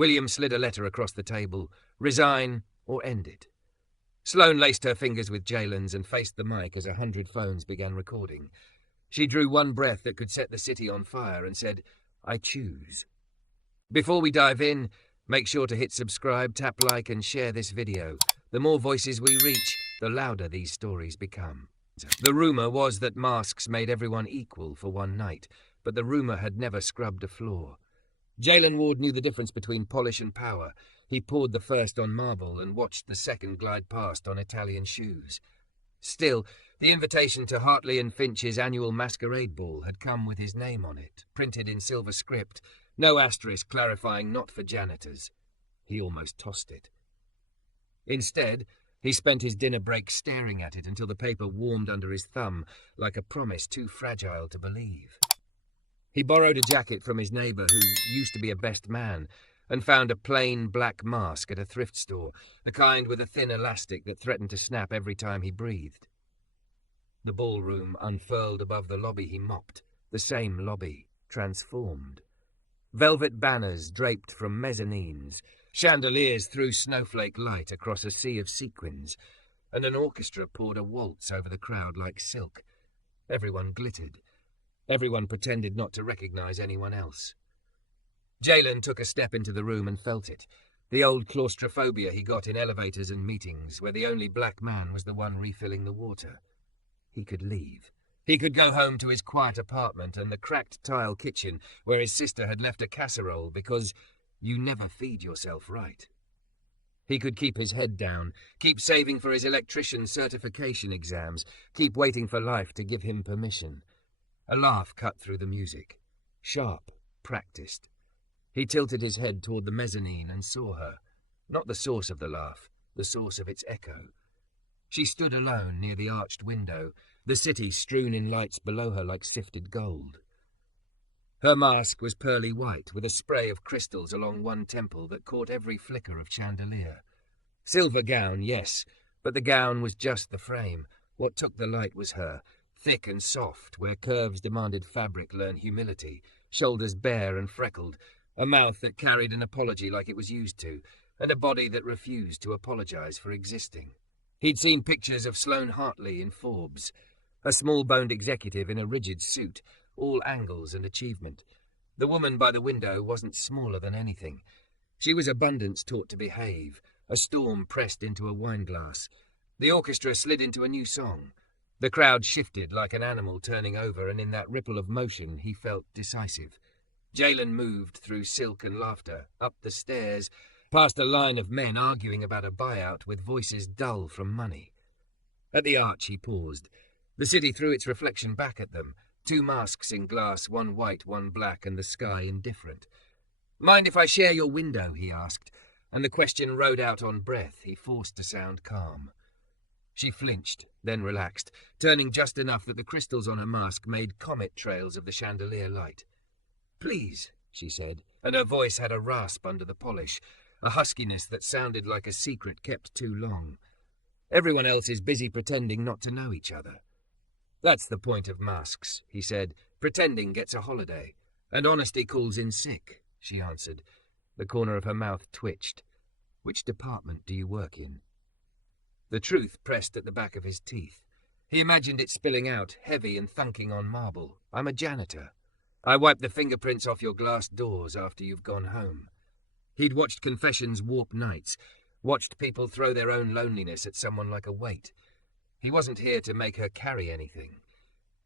William slid a letter across the table. Resign or end it. Sloane laced her fingers with Jalen's and faced the mic as 100 phones began recording. She drew one breath that could set the city on fire and said, I choose. Before we dive in, make sure to hit subscribe, tap like and share this video. The more voices we reach, the louder these stories become. The rumour was that masks made everyone equal for one night, but the rumour had never scrubbed a floor. Jalen Ward knew the difference between polish and power. He poured the first on marble and watched the second glide past on Italian shoes. Still, the invitation to Hartley and Finch's annual Masquerade ball had come with his name on it, printed in silver script, no asterisk clarifying not for janitors. He almost tossed it. Instead, he spent his dinner break staring at it until the paper warmed under his thumb like a promise too fragile to believe. He borrowed a jacket from his neighbour who used to be a best man and found a plain black mask at a thrift store, the kind with a thin elastic that threatened to snap every time he breathed. The ballroom unfurled above the lobby he mopped, the same lobby, transformed. Velvet banners draped from mezzanines, chandeliers threw snowflake light across a sea of sequins, and an orchestra poured a waltz over the crowd like silk. Everyone glittered. Everyone pretended not to recognize anyone else. Jalen took a step into the room and felt it, the old claustrophobia he got in elevators and meetings where the only black man was the one refilling the water. He could leave. He could go home to his quiet apartment and the cracked tile kitchen where his sister had left a casserole because you never feed yourself right. He could keep his head down, keep saving for his electrician certification exams, keep waiting for life to give him permission. A laugh cut through the music. Sharp, practiced. He tilted his head toward the mezzanine and saw her. Not the source of the laugh, the source of its echo. She stood alone near the arched window, the city strewn in lights below her like sifted gold. Her mask was pearly white, with a spray of crystals along one temple that caught every flicker of chandelier. Silver gown, yes, but the gown was just the frame. What took the light was her, thick and soft, where curves demanded fabric learn humility, shoulders bare and freckled, a mouth that carried an apology like it was used to, and a body that refused to apologize for existing. He'd seen pictures of Sloane Hartley in Forbes, a small-boned executive in a rigid suit, all angles and achievement. The woman by the window wasn't smaller than anything. She was abundance taught to behave, a storm pressed into a wineglass. The orchestra slid into a new song. The crowd shifted like an animal turning over, and in that ripple of motion he felt decisive. Jalen moved through silk and laughter, up the stairs, past a line of men arguing about a buyout with voices dull from money. At the arch he paused. The city threw its reflection back at them, two masks in glass, one white, one black, and the sky indifferent. "Mind if I share your window?" he asked, and the question rode out on breath he forced to sound calm. She flinched, then relaxed, turning just enough that the crystals on her mask made comet trails of the chandelier light. "Please," she said, and her voice had a rasp under the polish, a huskiness that sounded like a secret kept too long. "Everyone else is busy pretending not to know each other." "That's the point of masks," he said. "Pretending gets a holiday, and honesty calls in sick," she answered. The corner of her mouth twitched. "Which department do you work in?" The truth pressed at the back of his teeth. He imagined it spilling out, heavy and thunking on marble. "I'm a janitor. I wipe the fingerprints off your glass doors after you've gone home." He'd watched confessions warp nights, watched people throw their own loneliness at someone like a weight. He wasn't here to make her carry anything.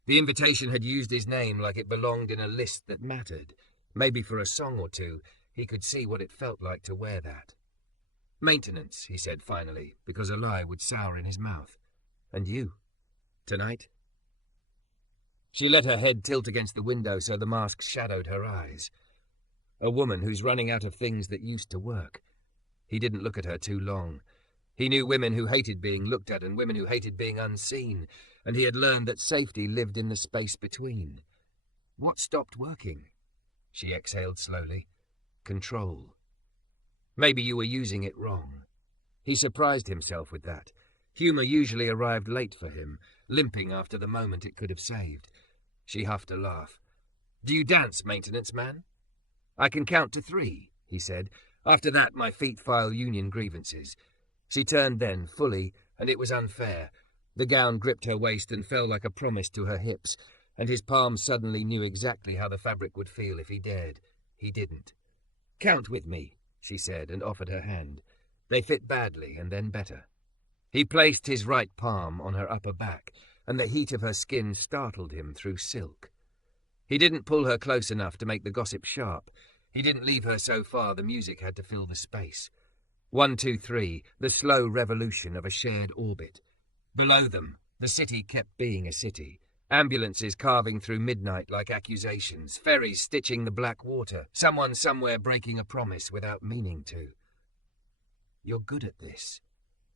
The invitation had used his name like it belonged in a list that mattered. Maybe for a song or two, he could see what it felt like to wear that. "Maintenance," he said finally, because a lie would sour in his mouth. "And you? Tonight?" She let her head tilt against the window so the mask shadowed her eyes. A woman who's running out of things that used to work. He didn't look at her too long. He knew women who hated being looked at and women who hated being unseen, and he had learned that safety lived in the space between. What stopped working? She exhaled slowly. Control. Maybe you were using it wrong. He surprised himself with that. Humour usually arrived late for him, limping after the moment it could have saved. She huffed a laugh. "Do you dance, maintenance man?" "I can count to 3, he said. After that, my feet file union grievances. She turned then, fully, and it was unfair. The gown gripped her waist and fell like a promise to her hips, and his palm suddenly knew exactly how the fabric would feel if he dared. He didn't. "Count with me," she said, and offered her hand. They fit badly, and then better. He placed his right palm on her upper back, and the heat of her skin startled him through silk. He didn't pull her close enough to make the gossip sharp. He didn't leave her so far the music had to fill the space. 1, 2, 3, the slow revolution of a shared orbit. Below them, the city kept being a city. Ambulances carving through midnight like accusations, ferries stitching the black water, someone somewhere breaking a promise without meaning to. "You're good at this,"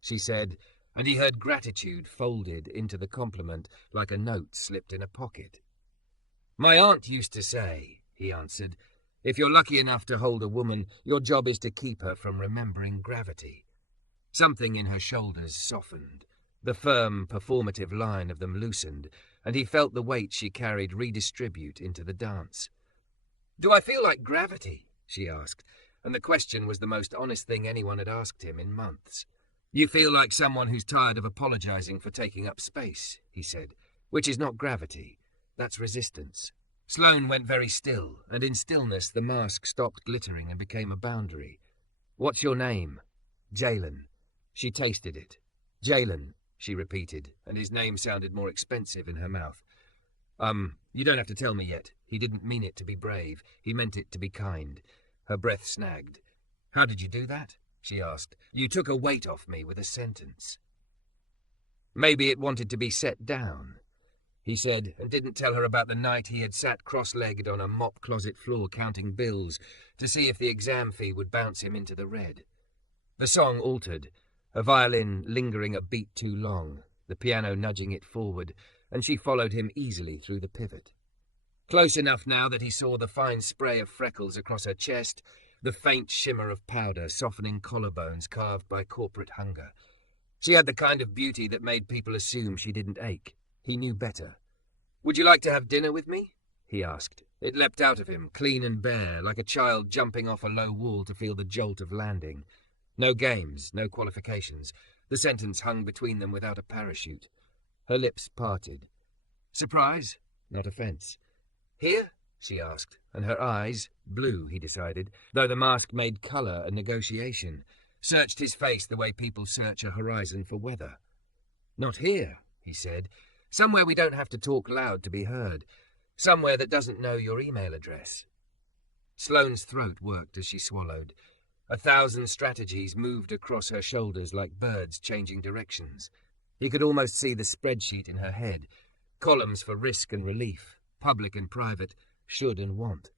she said, and he heard gratitude folded into the compliment like a note slipped in a pocket. "My aunt used to say," he answered, "if you're lucky enough to hold a woman, your job is to keep her from remembering gravity." Something in her shoulders softened. The firm, performative line of them loosened, and he felt the weight she carried redistribute into the dance. "Do I feel like gravity?" she asked, and the question was the most honest thing anyone had asked him in months. "You feel like someone who's tired of apologizing for taking up space," he said, "which is not gravity. That's resistance." Sloane went very still, and in stillness the mask stopped glittering and became a boundary. "What's your name?" "Jalen." She tasted it. "Jalen," she repeated, and his name sounded more expensive in her mouth. You don't have to tell me yet." He didn't mean it to be brave. He meant it to be kind. Her breath snagged. "How did you do that?" she asked. "You took a weight off me with a sentence." "Maybe it wanted to be set down," he said, and didn't tell her about the night he had sat cross-legged on a mop closet floor counting bills to see if the exam fee would bounce him into the red. The song altered, a violin lingering a beat too long, the piano nudging it forward, and she followed him easily through the pivot. Close enough now that he saw the fine spray of freckles across her chest, the faint shimmer of powder softening collarbones carved by corporate hunger. She had the kind of beauty that made people assume she didn't ache. He knew better. "Would you like to have dinner with me?" he asked. It leapt out of him, clean and bare, like a child jumping off a low wall to feel the jolt of landing. No games, no qualifications. The sentence hung between them without a parachute. Her lips parted. Surprise, not offence. "Here?" she asked, and her eyes, blue, he decided, though the mask made colour a negotiation, searched his face the way people search a horizon for weather. "Not here," he said. "Somewhere we don't have to talk loud to be heard. Somewhere that doesn't know your email address." Sloane's throat worked as she swallowed. 1,000 strategies moved across her shoulders like birds changing directions. He could almost see the spreadsheet in her head. Columns for risk and relief, public and private, should and want.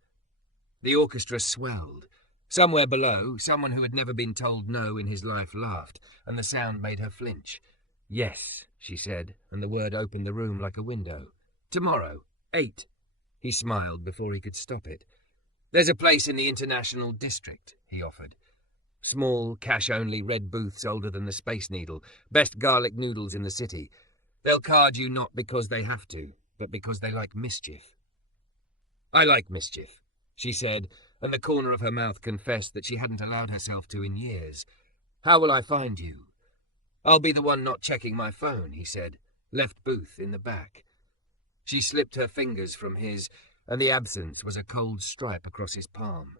The orchestra swelled. Somewhere below, someone who had never been told no in his life laughed, and the sound made her flinch. "Yes," she said, and the word opened the room like a window. "Tomorrow, 8. He smiled before he could stop it. "There's a place in the International District," he offered. Small, cash-only red booths older than the Space Needle, best garlic noodles in the city. They'll card you not because they have to, but because they like mischief. "I like mischief," she said, and the corner of her mouth confessed that she hadn't allowed herself to in years. "How will I find you?" "I'll be the one not checking my phone," he said. "Left booth in the back." She slipped her fingers from his, and the absence was a cold stripe across his palm.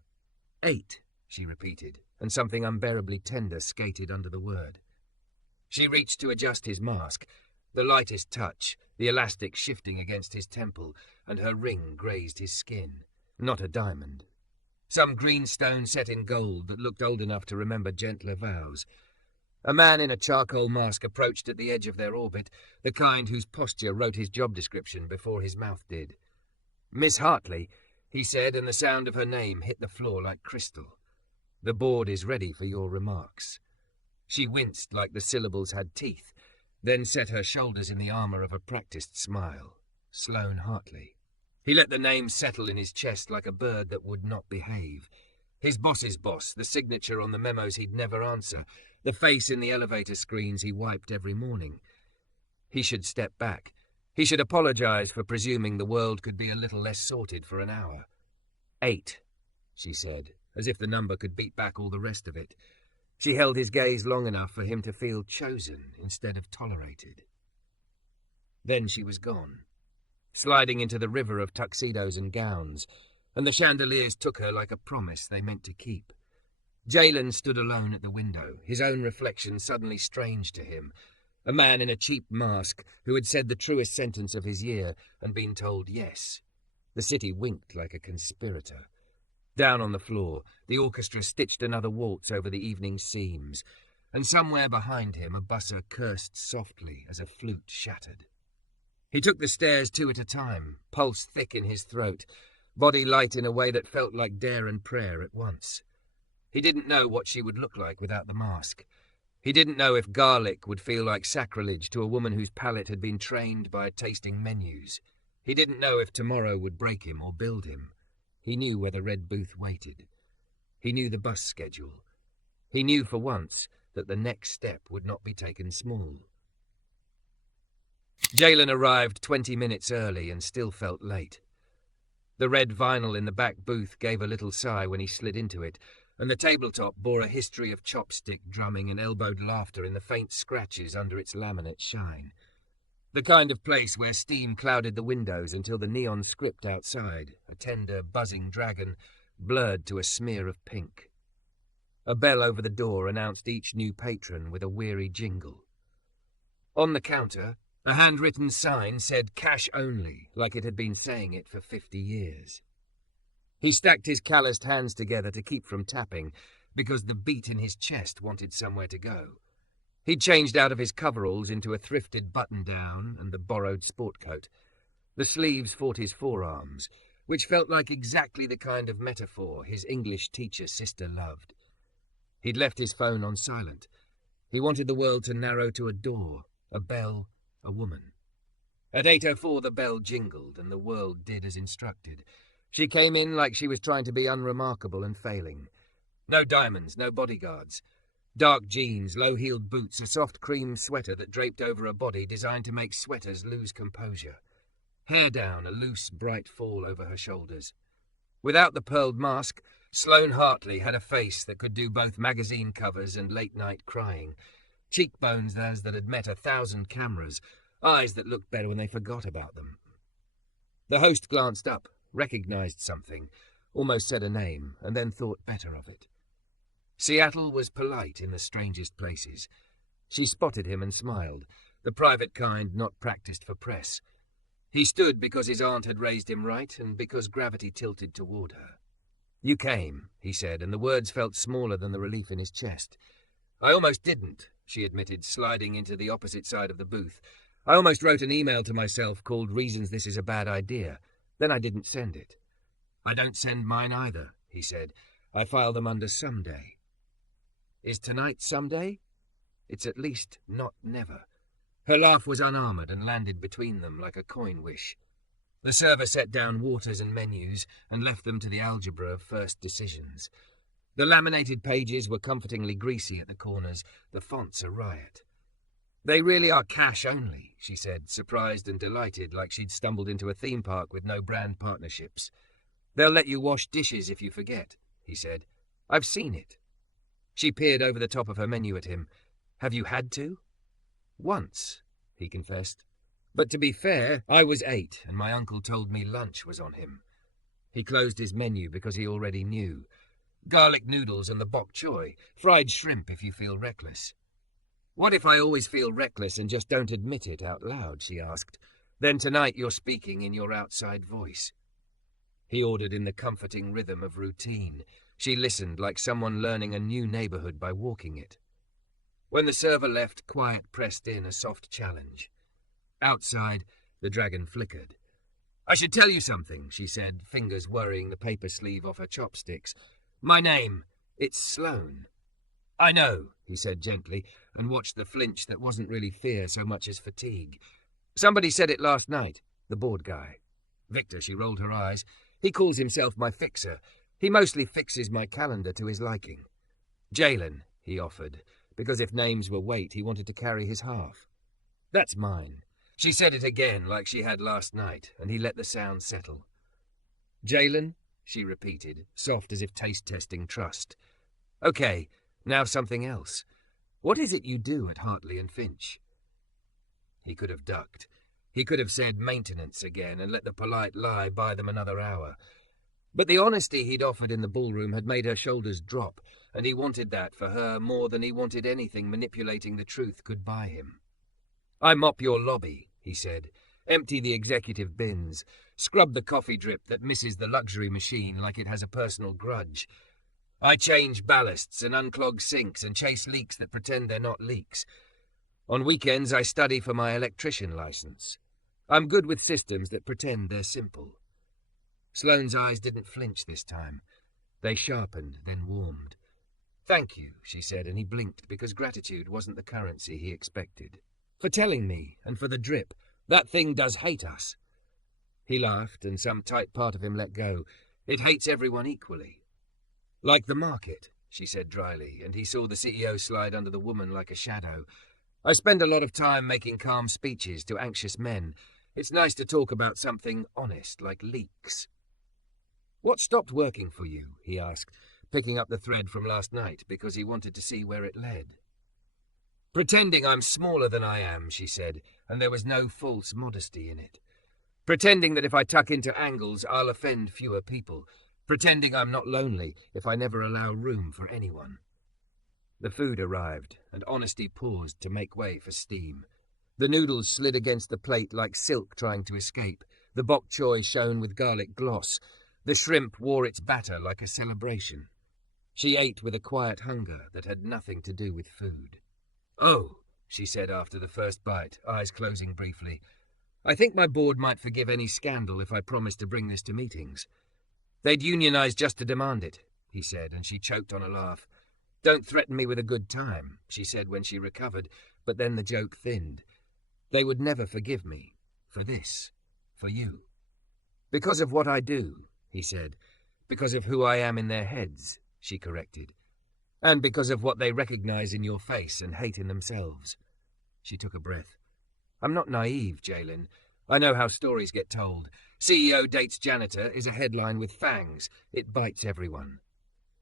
8, she repeated, and something unbearably tender skated under the word. She reached to adjust his mask, the lightest touch, the elastic shifting against his temple, and her ring grazed his skin. Not a diamond. Some green stone set in gold that looked old enough to remember gentler vows. A man in a charcoal mask approached at the edge of their orbit, the kind whose posture wrote his job description before his mouth did. "Miss Hartley," he said, and the sound of her name hit the floor like crystal. "The board is ready for your remarks." She winced like the syllables had teeth, then set her shoulders in the armour of a practised smile. Sloane Hartley. He let the name settle in his chest like a bird that would not behave. His boss's boss, the signature on the memos he'd never answer, the face in the elevator screens he wiped every morning. He should step back. He should apologize for presuming the world could be a little less sorted for an hour. 8, she said, as if the number could beat back all the rest of it. She held his gaze long enough for him to feel chosen instead of tolerated. Then she was gone, sliding into the river of tuxedos and gowns, and the chandeliers took her like a promise they meant to keep. Jalen stood alone at the window, his own reflection suddenly strange to him, a man in a cheap mask who had said the truest sentence of his year and been told yes. The city winked like a conspirator. Down on the floor, the orchestra stitched another waltz over the evening's seams, and somewhere behind him a busser cursed softly as a flute shattered. He took the stairs 2 at a time, pulse thick in his throat, body light in a way that felt like dare and prayer at once. He didn't know what she would look like without the mask. He didn't know if garlic would feel like sacrilege to a woman whose palate had been trained by tasting menus. He didn't know if tomorrow would break him or build him. He knew where the red booth waited. He knew the bus schedule. He knew for once that the next step would not be taken small. Jalen arrived 20 minutes early and still felt late. The red vinyl in the back booth gave a little sigh when he slid into it, and the tabletop bore a history of chopstick drumming and elbowed laughter in the faint scratches under its laminate shine. The kind of place where steam clouded the windows until the neon script outside, a tender, buzzing dragon, blurred to a smear of pink. A bell over the door announced each new patron with a weary jingle. On the counter, a handwritten sign said cash only, like it had been saying it for 50 years. He stacked his calloused hands together to keep from tapping, because the beat in his chest wanted somewhere to go. He'd changed out of his coveralls into a thrifted button-down and the borrowed sport coat. The sleeves fought his forearms, which felt like exactly the kind of metaphor his English teacher sister loved. He'd left his phone on silent. He wanted the world to narrow to a door, a bell, a woman. At 8:04 the bell jingled, and the world did as instructed. She came in like she was trying to be unremarkable and failing. No diamonds, no bodyguards. Dark jeans, low-heeled boots, a soft cream sweater that draped over a body designed to make sweaters lose composure. Hair down, a loose, bright fall over her shoulders. Without the pearled mask, Sloane Hartley had a face that could do both magazine covers and late-night crying. Cheekbones that had met 1,000 cameras, eyes that looked better when they forgot about them. The host glanced up, recognized something, almost said a name, and then thought better of it. Seattle was polite in the strangest places. She spotted him and smiled, the private kind not practiced for press. He stood because his aunt had raised him right and because gravity tilted toward her. "You came," he said, and the words felt smaller than the relief in his chest. "I almost didn't," she admitted, sliding into the opposite side of the booth. "I almost wrote an email to myself called Reasons This Is a Bad Idea. Then I didn't send it." "I don't send mine either," he said. "I file them under someday." Is tonight someday? It's at least not never. Her laugh was unarmored and landed between them like a coin wish. The server set down waters and menus and left them to the algebra of first decisions. The laminated pages were comfortingly greasy at the corners, the fonts a riot. "They really are cash only," she said, surprised and delighted like she'd stumbled into a theme park with no brand partnerships. "They'll let you wash dishes if you forget," he said. "I've seen it." She peered over the top of her menu at him. "Have you had to?" "Once," he confessed. "But to be fair, I was 8, and my uncle told me lunch was on him." He closed his menu because he already knew. Garlic noodles and the bok choy, fried shrimp if you feel reckless. "What if I always feel reckless and just don't admit it out loud?" she asked. "Then tonight you're speaking in your outside voice." He ordered in the comforting rhythm of routine. She listened like someone learning a new neighborhood by walking it. When the server left, quiet pressed in a soft challenge. Outside, the dragon flickered. "I should tell you something," she said, fingers worrying the paper sleeve off her chopsticks. "My name, it's Sloane." "I know," he said gently, and watched the flinch that wasn't really fear so much as fatigue. "Somebody said it last night, the board guy." "Victor," she rolled her eyes. "He calls himself my fixer. He mostly fixes my calendar to his liking." "Jalen," he offered, because if names were weight, he wanted to carry his half. "That's mine." She said it again like she had last night, and he let the sound settle. "Jalen," she repeated, soft as if taste-testing trust. Okay, now something else. What is it you do at Hartley and Finch? He could have ducked. He could have said maintenance again and let the polite lie buy them another hour. But the honesty he'd offered in the ballroom had made her shoulders drop, and he wanted that for her more than he wanted anything manipulating the truth could buy him. I mop your lobby, he said. Empty the executive bins. Scrub the coffee drip that misses the luxury machine like it has a personal grudge. I change ballasts and unclog sinks and chase leaks that pretend they're not leaks. On weekends I study for my electrician license. I'm good with systems that pretend they're simple. Sloane's eyes didn't flinch this time. They sharpened, then warmed. Thank you, she said, and he blinked because gratitude wasn't the currency he expected. For telling me, and for the drip. That thing does hate us. He laughed, and some tight part of him let go. It hates everyone equally. Like the market, she said dryly, and he saw the CEO slide under the woman like a shadow. I spend a lot of time making calm speeches to anxious men. It's nice to talk about something honest, like leaks. What stopped working for you? He asked, picking up the thread from last night because he wanted to see where it led. Pretending I'm smaller than I am, she said, and there was no false modesty in it. Pretending that if I tuck into angles, I'll offend fewer people. Pretending I'm not lonely if I never allow room for anyone. The food arrived, and honesty paused to make way for steam. The noodles slid against the plate like silk trying to escape. The bok choy shone with garlic gloss. The shrimp wore its batter like a celebration. She ate with a quiet hunger that had nothing to do with food. Oh, she said after the first bite, eyes closing briefly. I think my board might forgive any scandal if I promised to bring this to meetings. They'd unionize just to demand it, he said, and she choked on a laugh. Don't threaten me with a good time, she said when she recovered, but then the joke thinned. They would never forgive me. For this. For you. Because of what I do, he said. Because of who I am in their heads, she corrected. And because of what they recognize in your face and hate in themselves. She took a breath. I'm not naive, Jalen. I know how stories get told. CEO dates janitor is a headline with fangs. It bites everyone.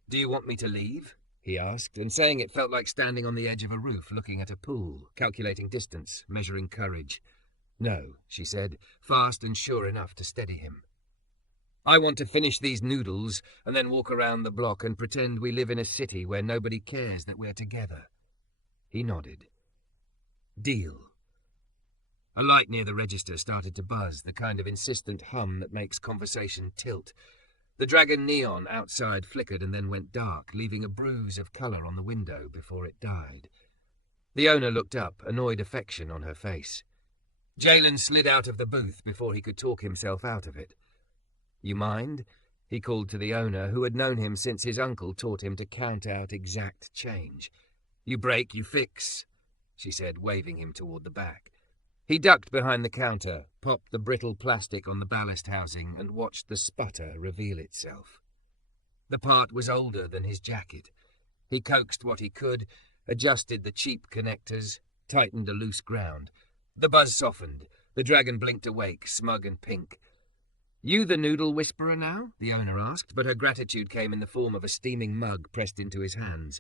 Do you want me to leave? He asked, and saying it felt like standing on the edge of a roof looking at a pool, calculating distance, measuring courage. No, she said, fast and sure enough to steady him. I want to finish these noodles and then walk around the block and pretend we live in a city where nobody cares that we're together. He nodded. Deal. A light near the register started to buzz, the kind of insistent hum that makes conversation tilt. The dragon neon outside flickered and then went dark, leaving a bruise of colour on the window before it died. The owner looked up, annoyed affection on her face. Jalen slid out of the booth before he could talk himself out of it. You mind? He called to the owner, who had known him since his uncle taught him to count out exact change. You break, you fix, she said, waving him toward the back. He ducked behind the counter, popped the brittle plastic on the ballast housing, and watched the sputter reveal itself. The part was older than his jacket. He coaxed what he could, adjusted the cheap connectors, tightened a loose ground. The buzz softened. The dragon blinked awake, smug and pink. You the noodle whisperer now? The owner asked, but her gratitude came in the form of a steaming mug pressed into his hands.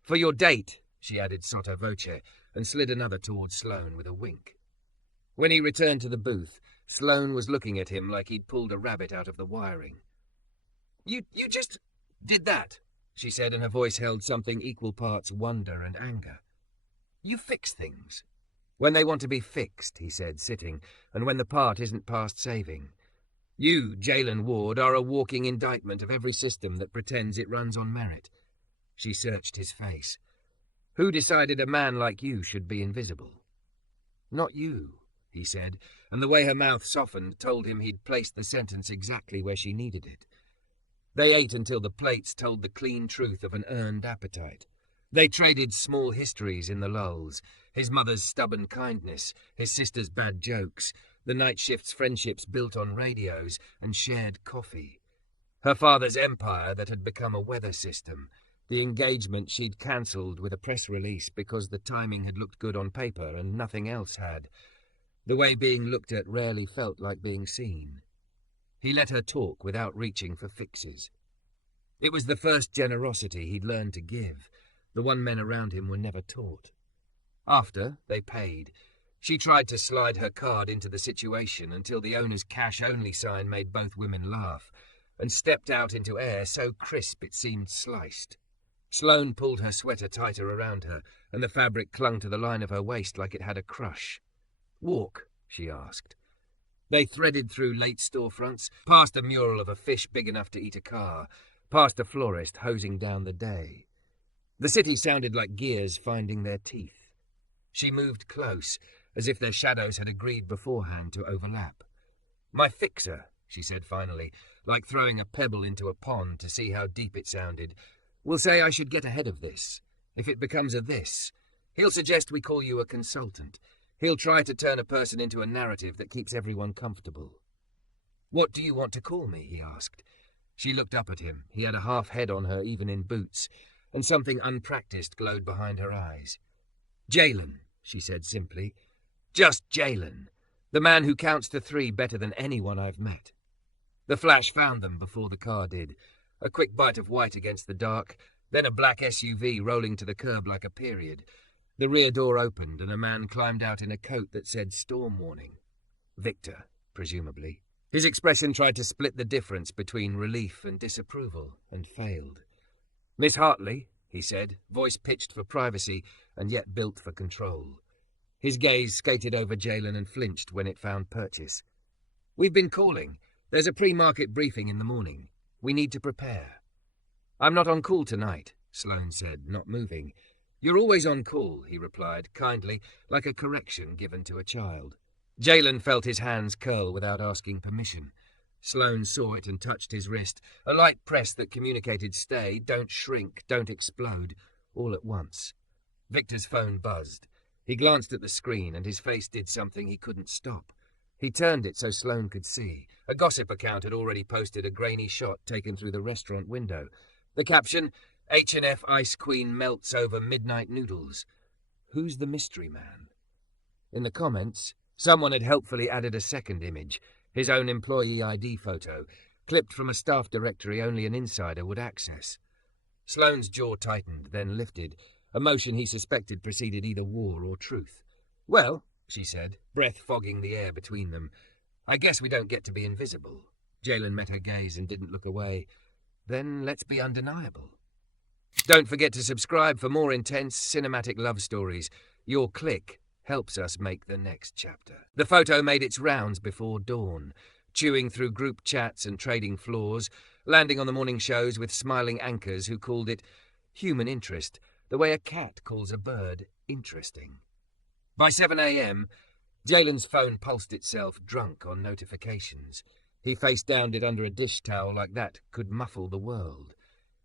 For your date, she added sotto voce, and slid another towards Sloane with a wink. When he returned to the booth, Sloane was looking at him like he'd pulled a rabbit out of the wiring. You just did that, she said, and her voice held something equal parts wonder and anger. You fix things. When they want to be fixed, he said, sitting, and when the part isn't past saving. You, Jalen Ward, are a walking indictment of every system that pretends it runs on merit. She searched his face. Who decided a man like you should be invisible? Not you, he said, and the way her mouth softened told him he'd placed the sentence exactly where she needed it. They ate until the plates told the clean truth of an earned appetite. They traded small histories in the lulls, his mother's stubborn kindness, his sister's bad jokes, the night shift's friendships built on radios and shared coffee. Her father's empire that had become a weather system, the engagement she'd cancelled with a press release because the timing had looked good on paper and nothing else had. The way being looked at rarely felt like being seen. He let her talk without reaching for fixes. It was the first generosity he'd learned to give, the one men around him were never taught. After they paid, she tried to slide her card into the situation until the owner's cash-only sign made both women laugh, and stepped out into air so crisp it seemed sliced. Sloane pulled her sweater tighter around her, and the fabric clung to the line of her waist like it had a crush. "Walk?" she asked. They threaded through late storefronts, past a mural of a fish big enough to eat a car, past a florist hosing down the day. The city sounded like gears finding their teeth. She moved close, as if their shadows had agreed beforehand to overlap. "My fixer," she said finally, like throwing a pebble into a pond to see how deep it sounded, "will say I should get ahead of this. If it becomes a this, he'll suggest we call you a consultant. He'll try to turn a person into a narrative that keeps everyone comfortable." "What do you want to call me?" he asked. She looked up at him. He had a half head on her, even in boots, and something unpracticed glowed behind her eyes. "Jalen," she said simply. "Just Jalen. The man who counts to 3 better than anyone I've met." The flash found them before the car did. A quick bite of white against the dark, then a black SUV rolling to the curb like a period. The rear door opened, and a man climbed out in a coat that said storm warning. Victor, presumably. His expression tried to split the difference between relief and disapproval, and failed. "Miss Hartley," he said, voice pitched for privacy, and yet built for control. His gaze skated over Jalen and flinched when it found purchase. "We've been calling. There's a pre-market briefing in the morning. We need to prepare." "I'm not on call tonight," Sloane said, not moving. "You're always on call," he replied, kindly, like a correction given to a child. Jalen felt his hands curl without asking permission. Sloane saw it and touched his wrist, a light press that communicated stay, don't shrink, don't explode, all at once. Victor's phone buzzed. He glanced at the screen, and his face did something he couldn't stop. He turned it so Sloane could see. A gossip account had already posted a grainy shot taken through the restaurant window. The caption, "H&F Ice Queen melts over midnight noodles. Who's the mystery man?" In the comments, someone had helpfully added a second image, his own employee ID photo, clipped from a staff directory only an insider would access. Sloane's jaw tightened, then lifted, a motion he suspected preceded either war or truth. "Well," she said, breath fogging the air between them, "I guess we don't get to be invisible." Jalen met her gaze and didn't look away. "Then let's be undeniable." Don't forget to subscribe for more intense cinematic love stories. Your click helps us make the next chapter. The photo made its rounds before dawn, chewing through group chats and trading floors, landing on the morning shows with smiling anchors who called it human interest, the way a cat calls a bird interesting. By 7 a.m., Jalen's phone pulsed itself, drunk on notifications. He face-downed it under a dish towel like that could muffle the world.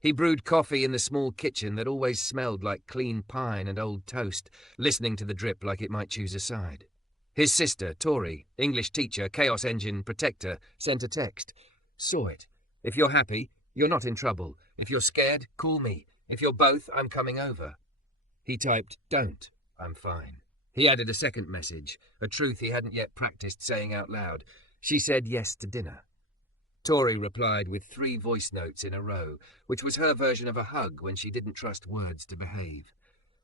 He brewed coffee in the small kitchen that always smelled like clean pine and old toast, listening to the drip like it might choose a side. His sister, Tori, English teacher, chaos engine, protector, sent a text. Saw it. "If you're happy, you're not in trouble. If you're scared, call me. If you're both, I'm coming over." He typed, "Don't. I'm fine." He added a second message, a truth he hadn't yet practiced saying out loud. "She said yes to dinner." Tori replied with 3 voice notes in a row, which was her version of a hug when she didn't trust words to behave.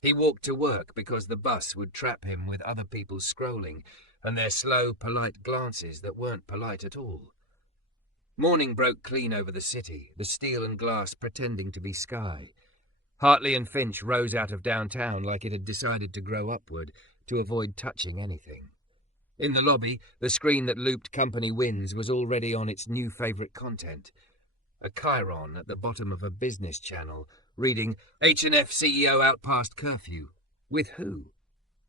He walked to work because the bus would trap him with other people scrolling and their slow, polite glances that weren't polite at all. Morning broke clean over the city, the steel and glass pretending to be sky. Hartley and Finch rose out of downtown like it had decided to grow upward to avoid touching anything. In the lobby, the screen that looped company wins was already on its new favourite content. A chyron at the bottom of a business channel, reading, "H&F CEO out past curfew." With who?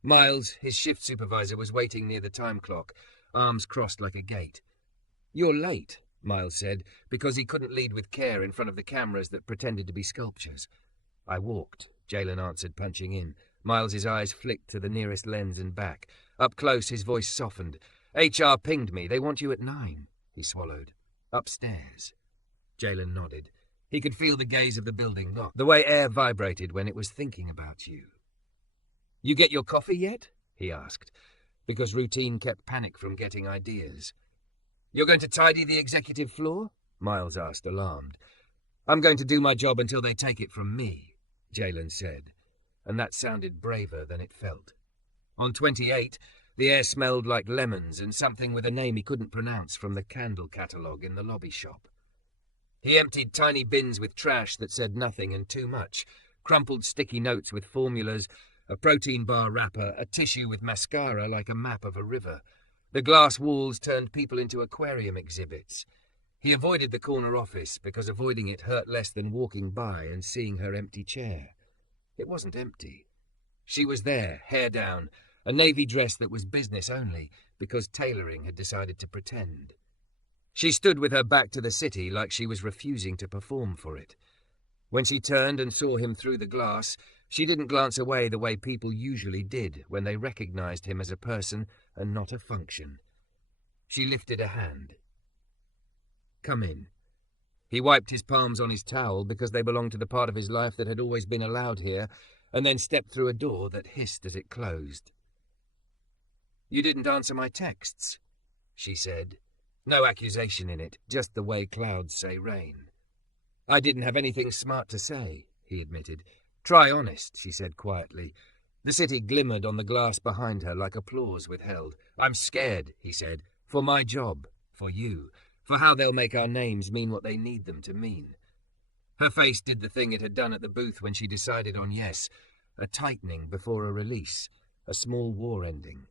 Miles, his shift supervisor, was waiting near the time clock, arms crossed like a gate. "You're late," Miles said, because he couldn't lead with care in front of the cameras that pretended to be sculptures. "I walked," Jalen answered, punching in. Miles's eyes flicked to the nearest lens and back. Up close, his voice softened. "HR pinged me. They want you at 9. He swallowed. "Upstairs." Jalen nodded. He could feel the gaze of the building lock, the way air vibrated when it was thinking about you. "You get your coffee yet?" he asked, because routine kept panic from getting ideas. You're going to tidy the executive floor? Miles asked, alarmed. I'm going to do my job until they take it from me, Jalen said, and that sounded braver than it felt. On 28, the air smelled like lemons and something with a name he couldn't pronounce from the candle catalogue in the lobby shop. He emptied tiny bins with trash that said nothing and too much, crumpled sticky notes with formulas, a protein bar wrapper, a tissue with mascara like a map of a river. The glass walls turned people into aquarium exhibits. He avoided the corner office because avoiding it hurt less than walking by and seeing her empty chair. It wasn't empty. She was there, hair down, a navy dress that was business only because tailoring had decided to pretend. She stood with her back to the city like she was refusing to perform for it. When she turned and saw him through the glass, she didn't glance away the way people usually did when they recognized him as a person and not a function. She lifted a hand. Come in. He wiped his palms on his towel because they belonged to the part of his life that had always been allowed here, and then stepped through a door that hissed as it closed. You didn't answer my texts, she said. No accusation in it, just the way clouds say rain. I didn't have anything smart to say, he admitted. Try honest, she said quietly. The city glimmered on the glass behind her like applause withheld. I'm scared, he said, for my job, for you, for how they'll make our names mean what they need them to mean. Her face did the thing it had done at the booth when she decided on yes, a tightening before a release, a small war ending.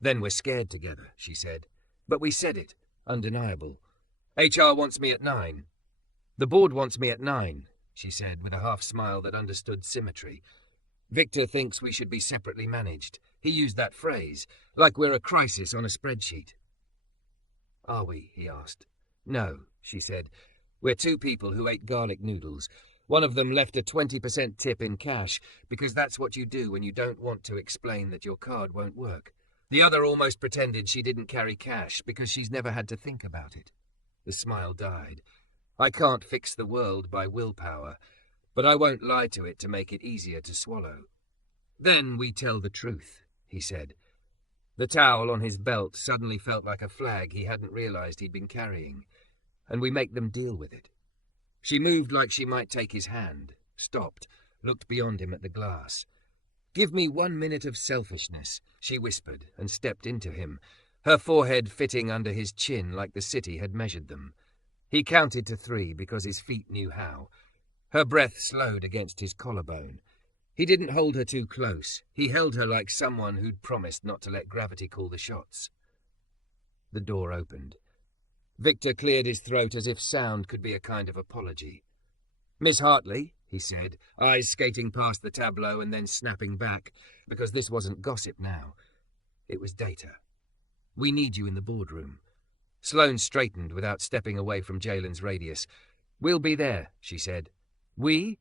Then we're scared together, she said. But we said it, undeniable. HR wants me at 9. The board wants me at 9, she said with a half-smile that understood symmetry. Victor thinks we should be separately managed. He used that phrase, like we're a crisis on a spreadsheet. Are we? He asked. No, she said. We're two people who ate garlic noodles. One of them left a 20% tip in cash, because that's what you do when you don't want to explain that your card won't work. The other almost pretended she didn't carry cash because she's never had to think about it. The smile died. I can't fix the world by willpower, but I won't lie to it to make it easier to swallow. Then we tell the truth, he said. The towel on his belt suddenly felt like a flag he hadn't realized he'd been carrying, and we make them deal with it. She moved like she might take his hand, stopped, looked beyond him at the glass. Give me 1 minute of selfishness, she whispered, and stepped into him, her forehead fitting under his chin like the city had measured them. He counted to 3 because his feet knew how. Her breath slowed against his collarbone. He didn't hold her too close. He held her like someone who'd promised not to let gravity call the shots. The door opened. Victor cleared his throat as if sound could be a kind of apology. Miss Hartley, he said, eyes skating past the tableau and then snapping back, because this wasn't gossip now. It was data. We need you in the boardroom. Sloane straightened without stepping away from Jalen's radius. We'll be there, she said. We?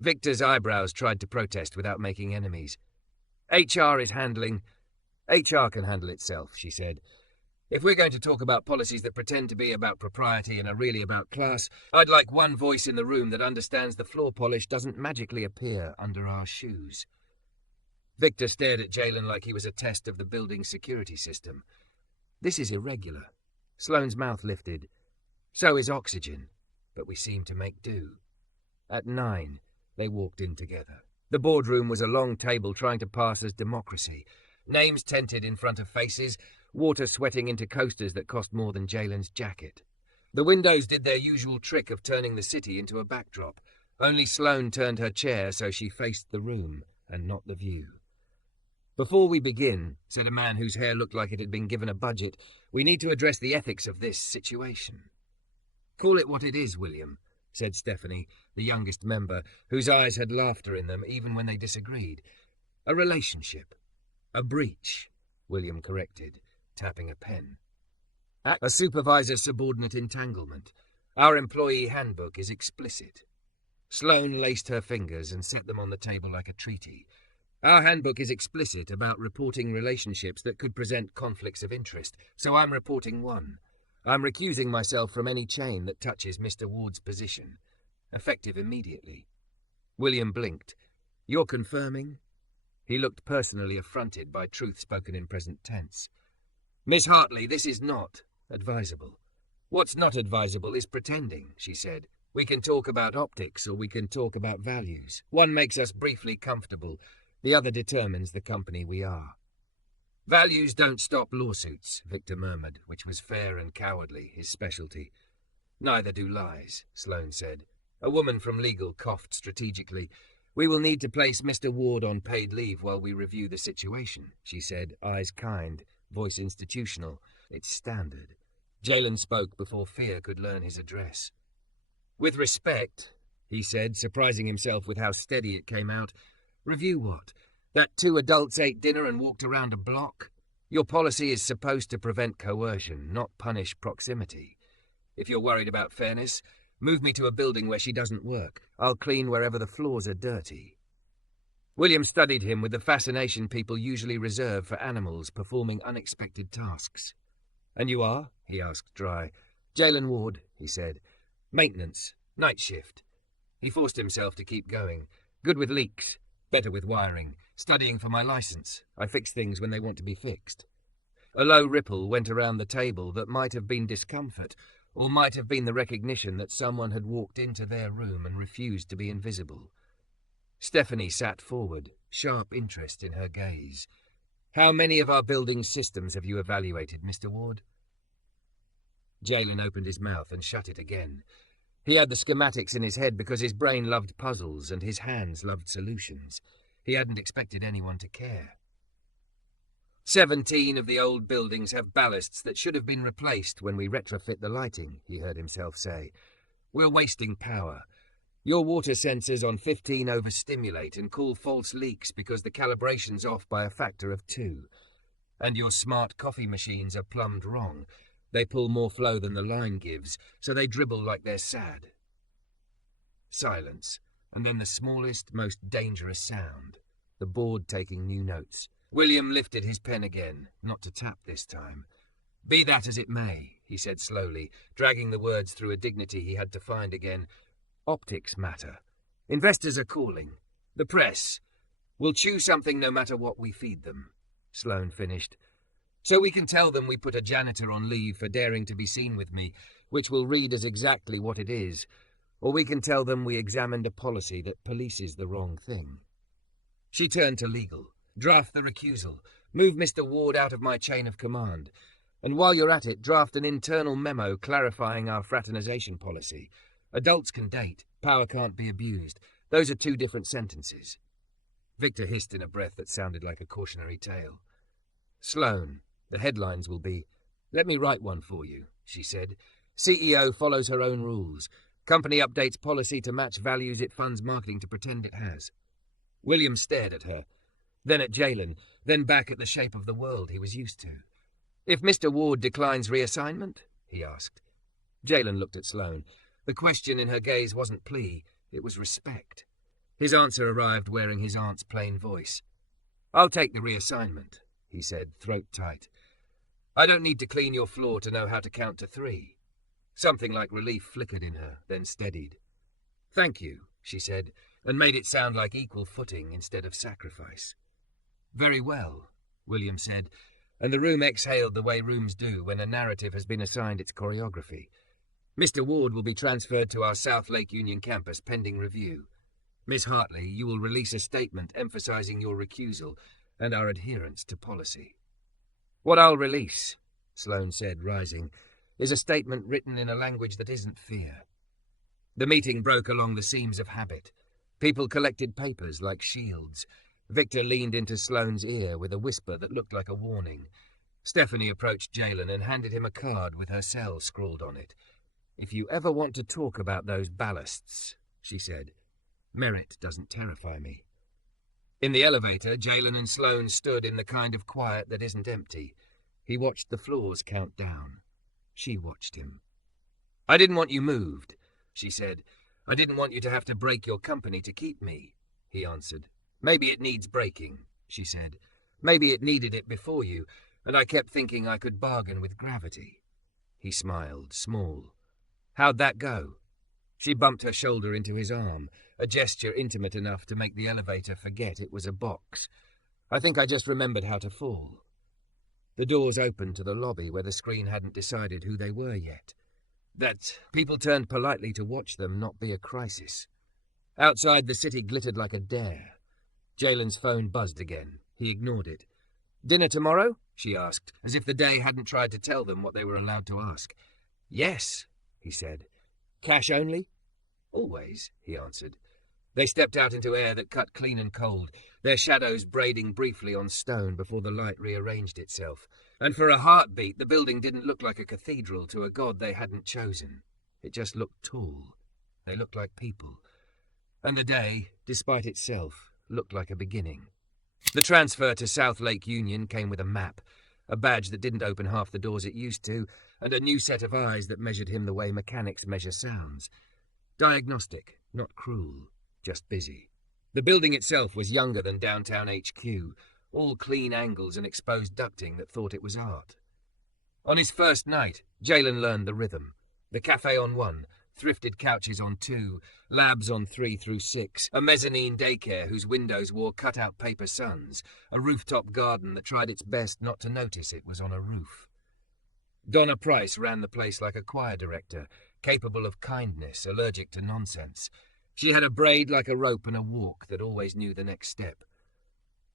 Victor's eyebrows tried to protest without making enemies. HR is handling... HR can handle itself, she said. If we're going to talk about policies that pretend to be about propriety and are really about class, I'd like one voice in the room that understands the floor polish doesn't magically appear under our shoes. Victor stared at Jalen like he was a test of the building's security system. This is irregular. Sloane's mouth lifted. So is oxygen, but we seem to make do. At 9, they walked in together. The boardroom was a long table trying to pass as democracy. Names tented in front of faces, water sweating into coasters that cost more than Jalen's jacket. The windows did their usual trick of turning the city into a backdrop. Only Sloane turned her chair so she faced the room and not the view. Before we begin, said a man whose hair looked like it had been given a budget, we need to address the ethics of this situation. Call it what it is, William, said Stephanie, the youngest member, whose eyes had laughter in them even when they disagreed. A relationship. A breach, William corrected, tapping a pen. A supervisor-subordinate entanglement. Our employee handbook is explicit. Sloane laced her fingers and set them on the table like a treaty. Our handbook is explicit about reporting relationships that could present conflicts of interest, so I'm reporting one. I'm recusing myself from any chain that touches Mr. Ward's position. Effective immediately. William blinked. You're confirming? He looked personally affronted by truth spoken in present tense. Miss Hartley, this is not, advisable. What's not advisable is pretending, she said. We can talk about optics or we can talk about values. One makes us briefly comfortable. The other determines the company we are. Values don't stop lawsuits, Victor murmured, which was fair and cowardly, his specialty. Neither do lies, Sloane said. A woman from legal coughed strategically. We will need to place Mr. Ward on paid leave while we review the situation, she said, eyes kind, voice institutional. It's standard. Jalen spoke before fear could learn his address. With respect, he said, surprising himself with how steady it came out. Review what? That 2 adults ate dinner and walked around a block? Your policy is supposed to prevent coercion, not punish proximity. If you're worried about fairness, move me to a building where she doesn't work. I'll clean wherever the floors are dirty. William studied him with the fascination people usually reserve for animals performing unexpected tasks. And you are? He asked dry. Jalen Ward, he said. Maintenance. Night shift. He forced himself to keep going. Good with leaks. Better with wiring. Studying for my license. I fix things when they want to be fixed. A low ripple went around the table that might have been discomfort, or might have been the recognition that someone had walked into their room and refused to be invisible. Stephanie sat forward, sharp interest in her gaze. How many of our building's systems have you evaluated, Mr. Ward? Jalen opened his mouth and shut it again. He had the schematics in his head because his brain loved puzzles and his hands loved solutions. He hadn't expected anyone to care. 17 of the old buildings have ballasts that should have been replaced when we retrofit the lighting, he heard himself say. We're wasting power. Your water sensors on 15 overstimulate and call false leaks because the calibration's off by a factor of 2. And your smart coffee machines are plumbed wrong. They pull more flow than the line gives, so they dribble like they're sad. Silence, and then the smallest, most dangerous sound, the board taking new notes. William lifted his pen again, not to tap this time. Be that as it may, he said slowly, dragging the words through a dignity he had to find again. Optics matter. Investors are calling. The press will chew something no matter what we feed them, Sloane finished. So we can tell them we put a janitor on leave for daring to be seen with me, which will read as exactly what it is, or we can tell them we examined a policy that polices the wrong thing. She turned to legal. Draft the recusal. Move Mr. Ward out of my chain of command. And while you're at it, draft an internal memo clarifying our fraternization policy. Adults can date. Power can't be abused. Those are 2 different sentences. Victor hissed in a breath that sounded like a cautionary tale. Sloane, the headlines will be, Let me write one for you, she said. CEO follows her own rules. Company updates policy to match values it funds marketing to pretend it has. William stared at her, then at Jalen, then back at the shape of the world he was used to. If Mr. Ward declines reassignment? He asked. Jalen looked at Sloane. The question in her gaze wasn't plea, it was respect. His answer arrived wearing his aunt's plain voice. I'll take the reassignment, he said, throat tight. I don't need to clean your floor to know how to count to 3. Something like relief flickered in her, then steadied. Thank you, she said, and made it sound like equal footing instead of sacrifice. Very well, William said, and the room exhaled the way rooms do when a narrative has been assigned its choreography. Mr. Ward will be transferred to our South Lake Union campus pending review. Miss Hartley, you will release a statement emphasizing your recusal and our adherence to policy. What I'll release, Sloane said, rising, is a statement written in a language that isn't fear. The meeting broke along the seams of habit. People collected papers like shields. Victor leaned into Sloane's ear with a whisper that looked like a warning. Stephanie approached Jalen and handed him a card with her cell scrawled on it. If you ever want to talk about those ballasts, she said. Merit doesn't terrify me. In the elevator, Jalen and Sloane stood in the kind of quiet that isn't empty. He watched the floors count down. She watched him. I didn't want you moved, she said. I didn't want you to have to break your company to keep me, he answered. Maybe it needs breaking, she said. Maybe it needed it before you, and I kept thinking I could bargain with gravity. He smiled, small. How'd that go? She bumped her shoulder into his arm, a gesture intimate enough to make the elevator forget it was a box. I think I just remembered how to fall. The doors opened to the lobby where the screen hadn't decided who they were yet. That people turned politely to watch them not be a crisis. Outside, the city glittered like a dare. Jalen's phone buzzed again. He ignored it. "Dinner tomorrow?" she asked, as if the day hadn't tried to tell them what they were allowed to ask. "Yes," he said. "Cash only?" "Always," he answered. They stepped out into air that cut clean and cold, their shadows braiding briefly on stone before the light rearranged itself. And for a heartbeat, the building didn't look like a cathedral to a god they hadn't chosen. It just looked tall. They looked like people. And the day, despite itself, looked like a beginning. The transfer to South Lake Union came with a map, a badge that didn't open half the doors it used to, and a new set of eyes that measured him the way mechanics measure sounds. Diagnostic, not cruel, just busy. The building itself was younger than downtown HQ, all clean angles and exposed ducting that thought it was art. On his first night, Jalen learned the rhythm. The cafe on 1, thrifted couches on 2, labs on 3 through 6, a mezzanine daycare whose windows wore cut-out paper suns, a rooftop garden that tried its best not to notice it was on a roof. Donna Price ran the place like a choir director, capable of kindness, allergic to nonsense. She had a braid like a rope and a walk that always knew the next step.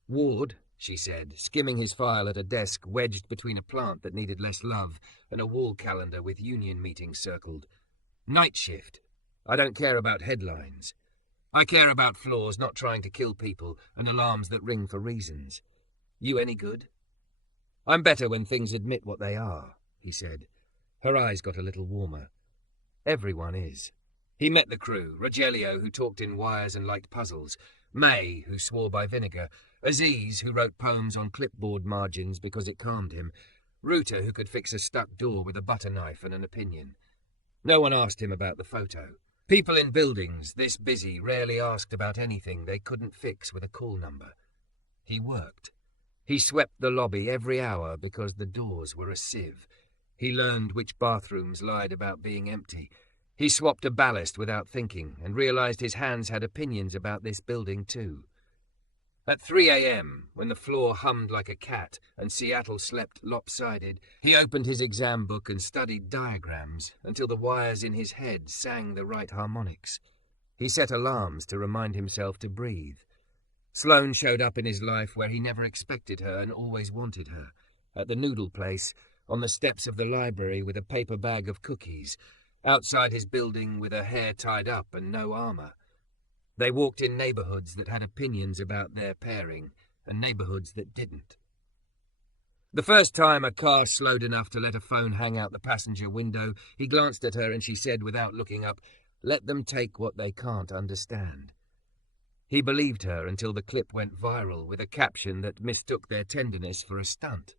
"Ward," she said, skimming his file at a desk wedged between a plant that needed less love and a wall calendar with union meetings circled. "Night shift. I don't care about headlines. I care about floors not trying to kill people and alarms that ring for reasons. You any good?" "I'm better when things admit what they are," he said. Her eyes got a little warmer. "Everyone is." He met the crew, Rogelio, who talked in wires and liked puzzles, May, who swore by vinegar, Aziz, who wrote poems on clipboard margins because it calmed him, Ruta, who could fix a stuck door with a butter knife and an opinion. No one asked him about the photo. People in buildings, this busy, rarely asked about anything they couldn't fix with a call number. He worked. He swept the lobby every hour because the doors were a sieve. He learned which bathrooms lied about being empty. He swapped a ballast without thinking and realized his hands had opinions about this building too. At 3 a.m., when the floor hummed like a cat and Seattle slept lopsided, he opened his exam book and studied diagrams until the wires in his head sang the right harmonics. He set alarms to remind himself to breathe. Sloane showed up in his life where he never expected her and always wanted her, at the noodle place, on the steps of the library with a paper bag of cookies, outside his building with her hair tied up and no armor. They walked in neighborhoods that had opinions about their pairing and neighborhoods that didn't. The first time a car slowed enough to let a phone hang out the passenger window, he glanced at her and she said without looking up, "Let them take what they can't understand." He believed her until the clip went viral with a caption that mistook their tenderness for a stunt.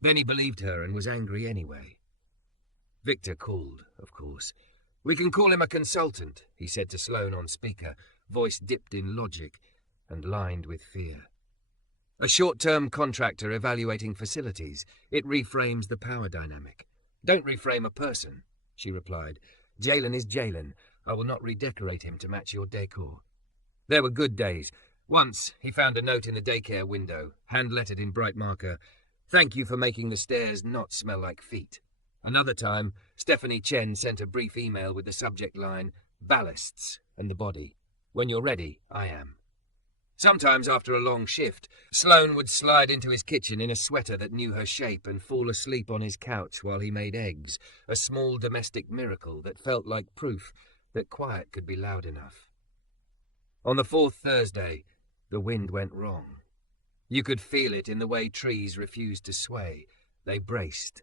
Then he believed her and was angry anyway. Victor called, of course. "We can call him a consultant," he said to Sloane on speaker, voice dipped in logic and lined with fear. "A short-term contractor evaluating facilities. It reframes the power dynamic." "Don't reframe a person," she replied. "Jalen is Jalen. I will not redecorate him to match your decor." There were good days. Once, he found a note in the daycare window, hand-lettered in bright marker, "Thank you for making the stairs not smell like feet." Another time, Stephanie Chen sent a brief email with the subject line, "Ballasts," and the body, "When you're ready, I am." Sometimes after a long shift, Sloane would slide into his kitchen in a sweater that knew her shape and fall asleep on his couch while he made eggs, a small domestic miracle that felt like proof that quiet could be loud enough. On the 4th Thursday, the wind went wrong. You could feel it in the way trees refused to sway. They braced.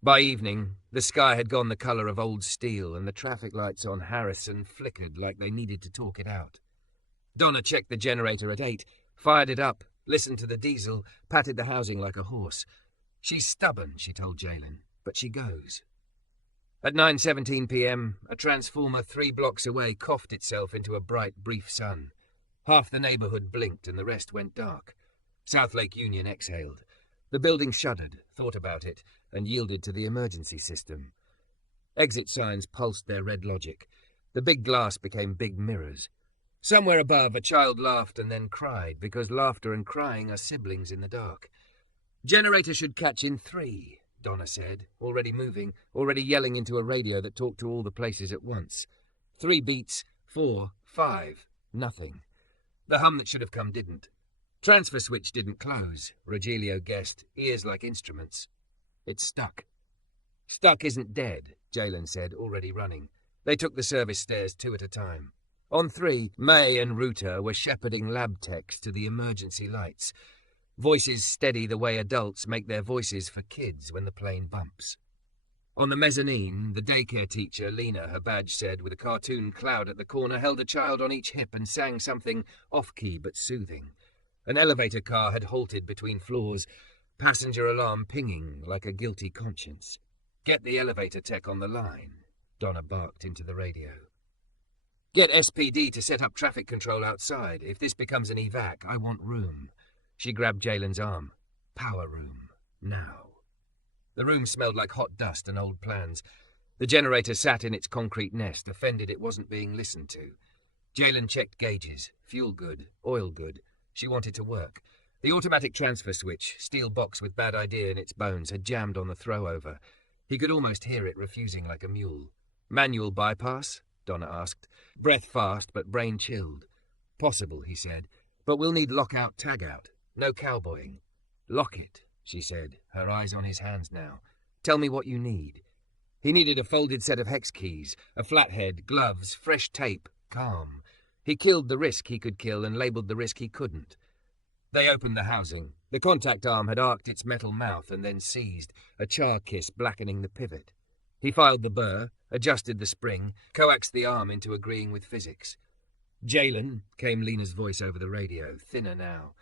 By evening, the sky had gone the color of old steel and the traffic lights on Harrison flickered like they needed to talk it out. Donna checked the generator at 8, fired it up, listened to the diesel, patted the housing like a horse. "She's stubborn," she told Jalen, "but she goes." At 9:17 p.m., a transformer 3 blocks away coughed itself into a bright, brief sun. Half the neighborhood blinked and the rest went dark. South Lake Union exhaled. The building shuddered, thought about it, and yielded to the emergency system. Exit signs pulsed their red logic. The big glass became big mirrors. Somewhere above, a child laughed and then cried, because laughter and crying are siblings in the dark. Generator should catch in 3, Donna said, already moving, already yelling into a radio that talked to all the places at once. 3 beats, 4, 5, nothing. The hum that should have come didn't. Transfer switch didn't close, Rogelio guessed, ears like instruments. It's stuck. Stuck isn't dead, Jalen said, already running. They took the service stairs 2 at a time. On 3, May and Ruta were shepherding lab techs to the emergency lights. Voices steady the way adults make their voices for kids when the plane bumps. On the mezzanine, the daycare teacher, Lena, her badge said, with a cartoon cloud at the corner, held a child on each hip and sang something off-key but soothing. An elevator car had halted between floors, passenger alarm pinging like a guilty conscience. Get the elevator tech on the line, Donna barked into the radio. Get SPD to set up traffic control outside. If this becomes an evac, I want room. She grabbed Jalen's arm. Power room. Now. The room smelled like hot dust and old plans. The generator sat in its concrete nest, offended it wasn't being listened to. Jalen checked gauges. Fuel good. Oil good. She wanted to work. The automatic transfer switch, steel box with bad idea in its bones, had jammed on the throw-over. He could almost hear it refusing like a mule. Manual bypass? Donna asked. Breath fast, but brain chilled. Possible, he said. But we'll need lockout-tagout. No cowboying. Lock it, she said, her eyes on his hands now. Tell me what you need. He needed a folded set of hex keys, a flathead, gloves, fresh tape, calm. He killed the risk he could kill and labelled the risk he couldn't. They opened the housing. The contact arm had arced its metal mouth and then seized, a char kiss blackening the pivot. He filed the burr, adjusted the spring, coaxed the arm into agreeing with physics. Jalen, came Lena's voice over the radio, thinner now.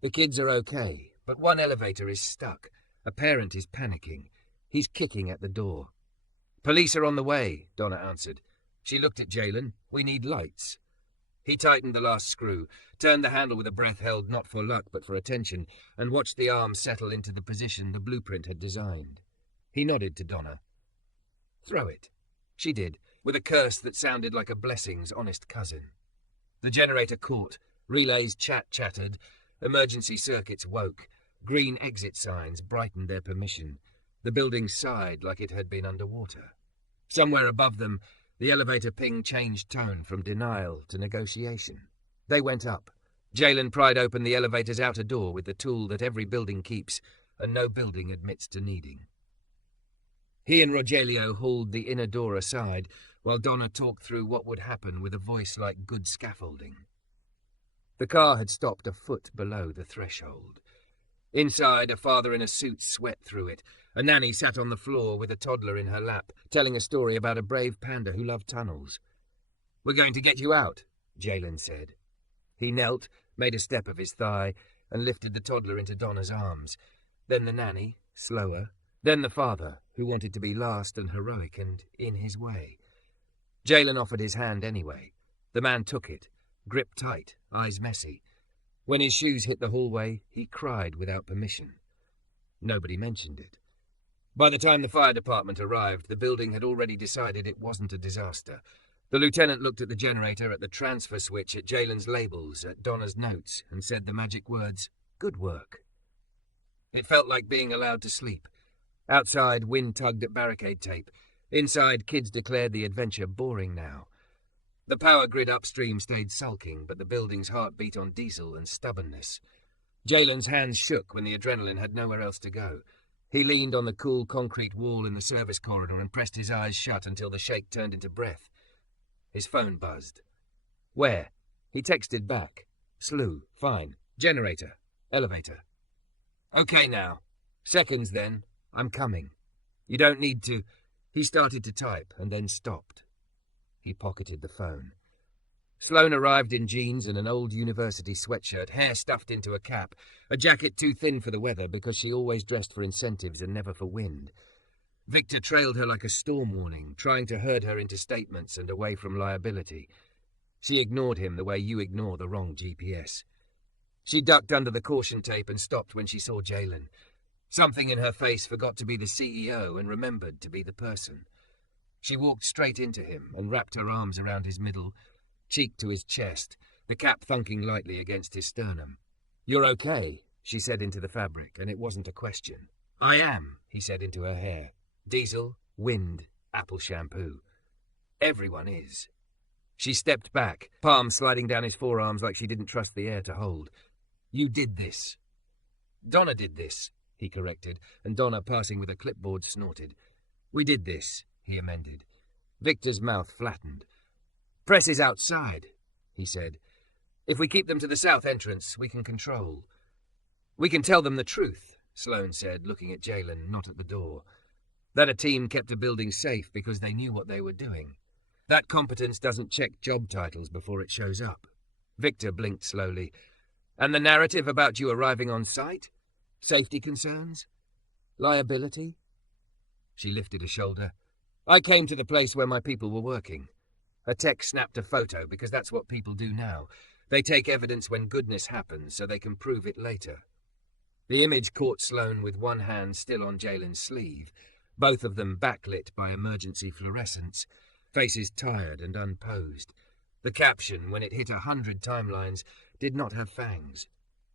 The kids are okay, but one elevator is stuck. A parent is panicking. He's kicking at the door. Police are on the way, Donna answered. She looked at Jalen. We need lights. He tightened the last screw, turned the handle with a breath held not for luck but for attention, and watched the arm settle into the position the blueprint had designed. He nodded to Donna. Throw it. She did, with a curse that sounded like a blessing's honest cousin. The generator caught. Relays chattered. Emergency circuits woke. Green exit signs brightened their permission. The building sighed like it had been underwater. Somewhere above them, the elevator ping changed tone from denial to negotiation. They went up. Jalen pried open the elevator's outer door with the tool that every building keeps, and no building admits to needing. He and Rogelio hauled the inner door aside, while Donna talked through what would happen with a voice like good scaffolding. The car had stopped a foot below the threshold. Inside, a father in a suit sweat through it. A nanny sat on the floor with a toddler in her lap, telling a story about a brave panda who loved tunnels. We're going to get you out, Jalen said. He knelt, made a step of his thigh, and lifted the toddler into Donna's arms. Then the nanny, slower. Then the father, who wanted to be last and heroic and in his way. Jalen offered his hand anyway. The man took it, grip tight, eyes messy. When his shoes hit the hallway, he cried without permission. Nobody mentioned it. By the time the fire department arrived, the building had already decided it wasn't a disaster. The lieutenant looked at the generator, at the transfer switch, at Jalen's labels, at Donna's notes, and said the magic words, "Good work." It felt like being allowed to sleep. Outside, wind tugged at barricade tape. Inside, kids declared the adventure boring now. The power grid upstream stayed sulking, but the building's heart beat on diesel and stubbornness. Jalen's hands shook when the adrenaline had nowhere else to go. He leaned on the cool concrete wall in the service corridor and pressed his eyes shut until the shake turned into breath. His phone buzzed. Where? He texted back. Slew. Fine. Generator. Elevator. Okay now. Seconds then. I'm coming. You don't need to... He started to type and then stopped. He pocketed the phone. Sloane arrived in jeans and an old university sweatshirt, hair stuffed into a cap, a jacket too thin for the weather because she always dressed for incentives and never for wind. Victor trailed her like a storm warning, trying to herd her into statements and away from liability. She ignored him the way you ignore the wrong GPS. She ducked under the caution tape and stopped when she saw Jalen. Something in her face forgot to be the CEO and remembered to be the person. She walked straight into him and wrapped her arms around his middle, cheek to his chest, the cap thunking lightly against his sternum. You're okay, she said into the fabric, and it wasn't a question. I am, he said into her hair. Diesel, wind, apple shampoo. Everyone is. She stepped back, palm sliding down his forearms like she didn't trust the air to hold. You did this. Donna did this, he corrected, and Donna, passing with a clipboard, snorted. We did this, he amended. Victor's mouth flattened. Press is outside, he said. If we keep them to the south entrance, we can control. We can tell them the truth, Sloane said, looking at Jalen, not at the door. That a team kept a building safe because they knew what they were doing. That competence doesn't check job titles before it shows up. Victor blinked slowly. And the narrative about you arriving on site? Safety concerns? Liability? She lifted a shoulder. I came to the place where my people were working. A tech snapped a photo because that's what people do now. They take evidence when goodness happens so they can prove it later. The image caught Sloane with one hand still on Jalen's sleeve, both of them backlit by emergency fluorescence, faces tired and unposed. The caption, when it hit 100 timelines, did not have fangs.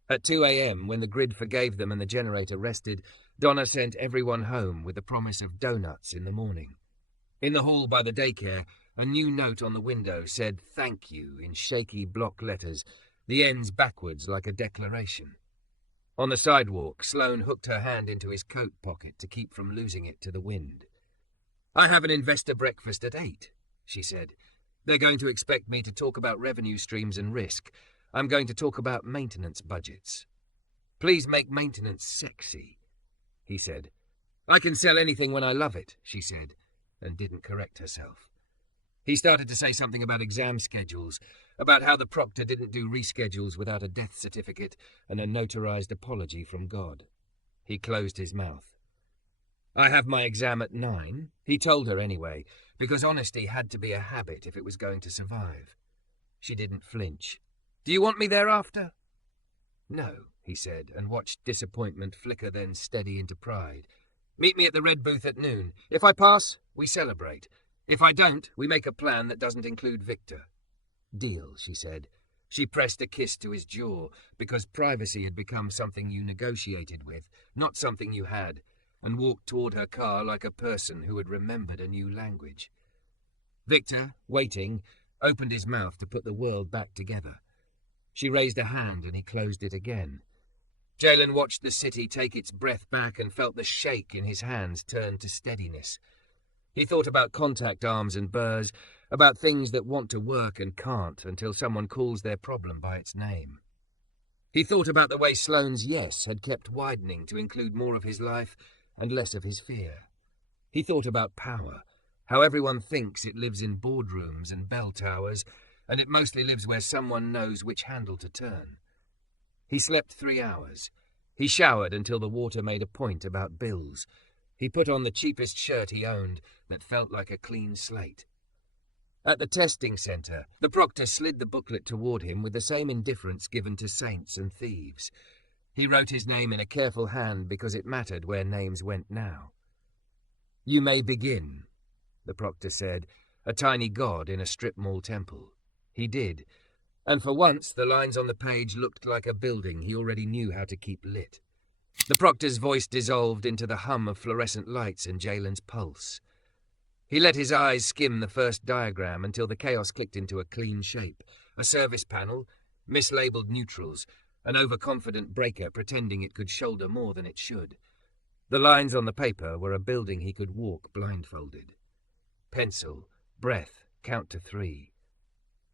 At 2 a.m., when the grid forgave them and the generator rested, Donna sent everyone home with the promise of donuts in the morning. In the hall by the daycare, a new note on the window said "Thank you" in shaky block letters, the ends backwards like a declaration. On the sidewalk, Sloane hooked her hand into his coat pocket to keep from losing it to the wind. I have an investor breakfast at 8, she said. They're going to expect me to talk about revenue streams and risk. I'm going to talk about maintenance budgets. Please make maintenance sexy, he said. I can sell anything when I love it, she said, and didn't correct herself. He started to say something about exam schedules, about how the proctor didn't do reschedules without a death certificate and a notarized apology from God. He closed his mouth. I have my exam at 9, he told her anyway, because honesty had to be a habit if it was going to survive. She didn't flinch. Do you want me there after? No, he said, and watched disappointment flicker then steady into pride. Meet me at the red booth at noon. If I pass, we celebrate. If I don't, we make a plan that doesn't include Victor. Deal, she said. She pressed a kiss to his jaw, because privacy had become something you negotiated with, not something you had, and walked toward her car like a person who had remembered a new language. Victor, waiting, opened his mouth to put the world back together. She raised a hand and he closed it again. Jalen watched the city take its breath back and felt the shake in his hands turn to steadiness. He thought about contact arms and burrs, about things that want to work and can't until someone calls their problem by its name. He thought about the way Sloane's yes had kept widening to include more of his life and less of his fear. He thought about power, how everyone thinks it lives in boardrooms and bell towers, and it mostly lives where someone knows which handle to turn. He slept 3 hours. He showered until the water made a point about bills. He put on the cheapest shirt he owned that felt like a clean slate. At the testing centre, the proctor slid the booklet toward him with the same indifference given to saints and thieves. He wrote his name in a careful hand because it mattered where names went now. You may begin, the proctor said, a tiny god in a strip mall temple. He did, and for once the lines on the page looked like a building he already knew how to keep lit. The proctor's voice dissolved into the hum of fluorescent lights and Jalen's pulse. He let his eyes skim the first diagram until the chaos clicked into a clean shape. A service panel, mislabeled neutrals, an overconfident breaker pretending it could shoulder more than it should. The lines on the paper were a building he could walk blindfolded. Pencil, breath, count to 3.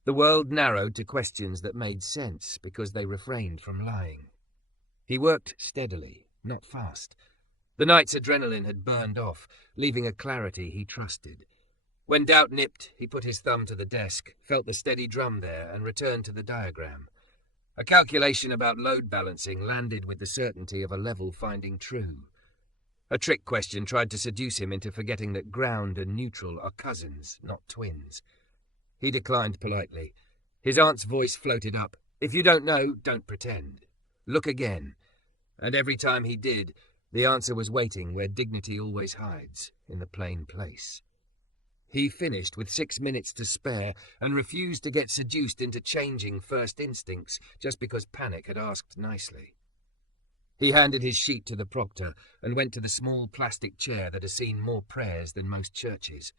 The world narrowed to questions that made sense because they refrained from lying. He worked steadily, not fast. The night's adrenaline had burned off, leaving a clarity he trusted. When doubt nipped, he put his thumb to the desk, felt the steady drum there, and returned to the diagram. A calculation about load balancing landed with the certainty of a level finding true. A trick question tried to seduce him into forgetting that ground and neutral are cousins, not twins. He declined politely. His aunt's voice floated up. If you don't know, don't pretend. Look again. And every time he did, the answer was waiting where dignity always hides, in the plain place. He finished with 6 minutes to spare and refused to get seduced into changing first instincts just because panic had asked nicely. He handed his sheet to the proctor and went to the small plastic chair that has seen more prayers than most churches.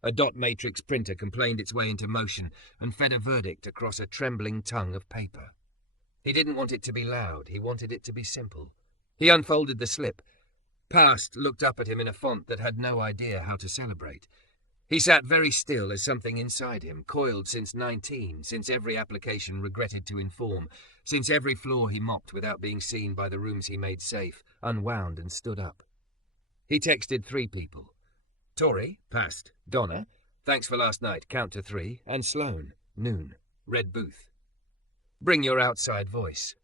A dot matrix printer complained its way into motion and fed a verdict across a trembling tongue of paper. He didn't want it to be loud, he wanted it to be simple. He unfolded the slip. Past looked up at him in a font that had no idea how to celebrate. He sat very still as something inside him, coiled since 19, since every application regretted to inform, since every floor he mopped without being seen by the rooms he made safe, unwound and stood up. He texted 3 people. Tori, past. Donna, thanks for last night, count to 3, and Sloane, noon, red booth. Bring your outside voice.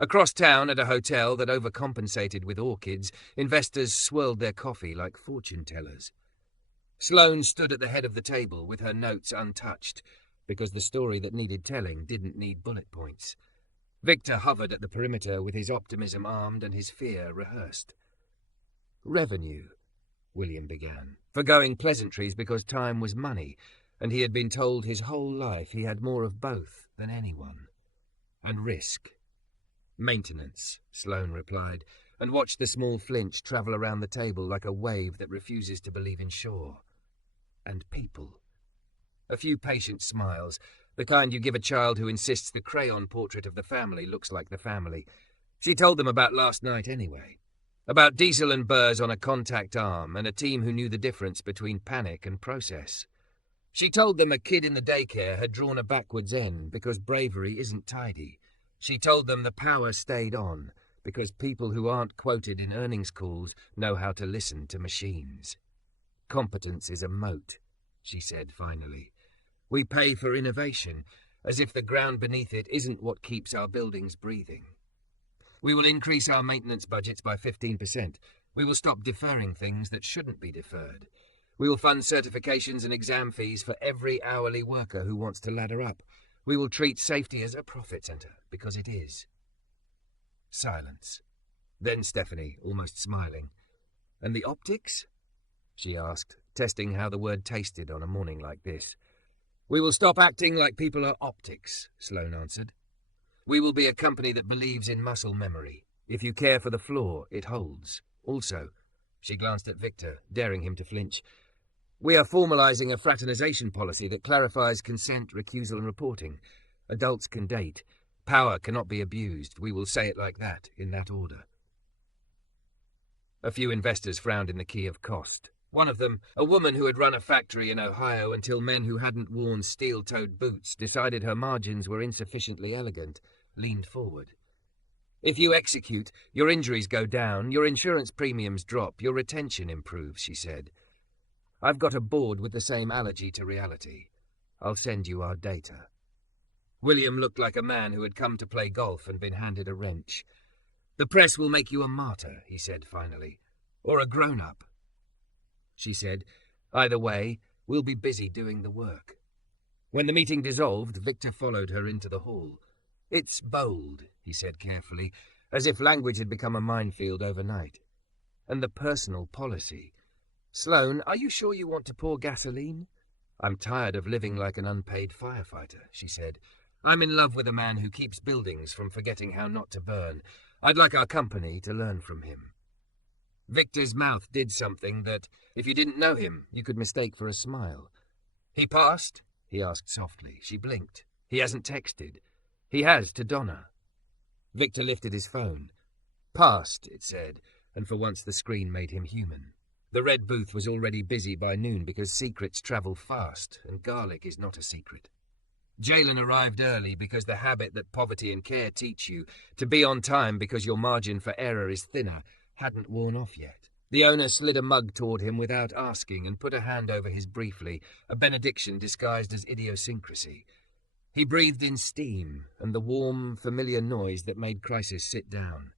Across town at a hotel that overcompensated with orchids, investors swirled their coffee like fortune-tellers. Sloane stood at the head of the table with her notes untouched, because the story that needed telling didn't need bullet points. Victor hovered at the perimeter with his optimism armed and his fear rehearsed. Revenue, William began, forgoing pleasantries because time was money, and he had been told his whole life he had more of both than anyone. And risk. Maintenance, Sloane replied, and watched the small flinch travel around the table like a wave that refuses to believe in shore. And people. A few patient smiles, the kind you give a child who insists the crayon portrait of the family looks like the family. She told them about last night anyway. About Diesel and Burrs on a contact arm and a team who knew the difference between panic and process. She told them a kid in the daycare had drawn a backwards N because bravery isn't tidy. She told them the power stayed on because people who aren't quoted in earnings calls know how to listen to machines. Competence is a moat, she said finally. We pay for innovation, as if the ground beneath it isn't what keeps our buildings breathing. We will increase our maintenance budgets by 15%. We will stop deferring things that shouldn't be deferred. We will fund certifications and exam fees for every hourly worker who wants to ladder up. We will treat safety as a profit center, because it is. Silence. Then Stephanie, almost smiling. And the optics? She asked, testing how the word tasted on a morning like this. We will stop acting like people are optics, Sloane answered. We will be a company that believes in muscle memory. If you care for the floor, it holds. Also, she glanced at Victor, daring him to flinch. We are formalizing a fraternization policy that clarifies consent, recusal and reporting. Adults can date. Power cannot be abused. We will say it like that, in that order. A few investors frowned in the key of cost. One of them, a woman who had run a factory in Ohio until men who hadn't worn steel-toed boots decided her margins were insufficiently elegant, leaned forward. If you execute, your injuries go down, your insurance premiums drop, your retention improves, she said. I've got a board with the same allergy to reality. I'll send you our data. William looked like a man who had come to play golf and been handed a wrench. The press will make you a martyr, he said finally, or a grown-up. She said, either way, we'll be busy doing the work. When the meeting dissolved, Victor followed her into the hall. It's bold, he said carefully, as if language had become a minefield overnight. And the personal policy. Sloane, are you sure you want to pour gasoline? I'm tired of living like an unpaid firefighter, she said. I'm in love with a man who keeps buildings from forgetting how not to burn. I'd like our company to learn from him. Victor's mouth did something that, if you didn't know him, you could mistake for a smile. He passed? He asked softly. She blinked. He hasn't texted. He has to Donna. Victor lifted his phone. Passed, it said, and for once the screen made him human. The red booth was already busy by noon because secrets travel fast, and garlic is not a secret. Jalen arrived early because the habit that poverty and care teach you, to be on time because your margin for error is thinner, hadn't worn off yet. The owner slid a mug toward him without asking and put a hand over his briefly, a benediction disguised as idiosyncrasy. He breathed in steam and the warm, familiar noise that made Crisis sit down.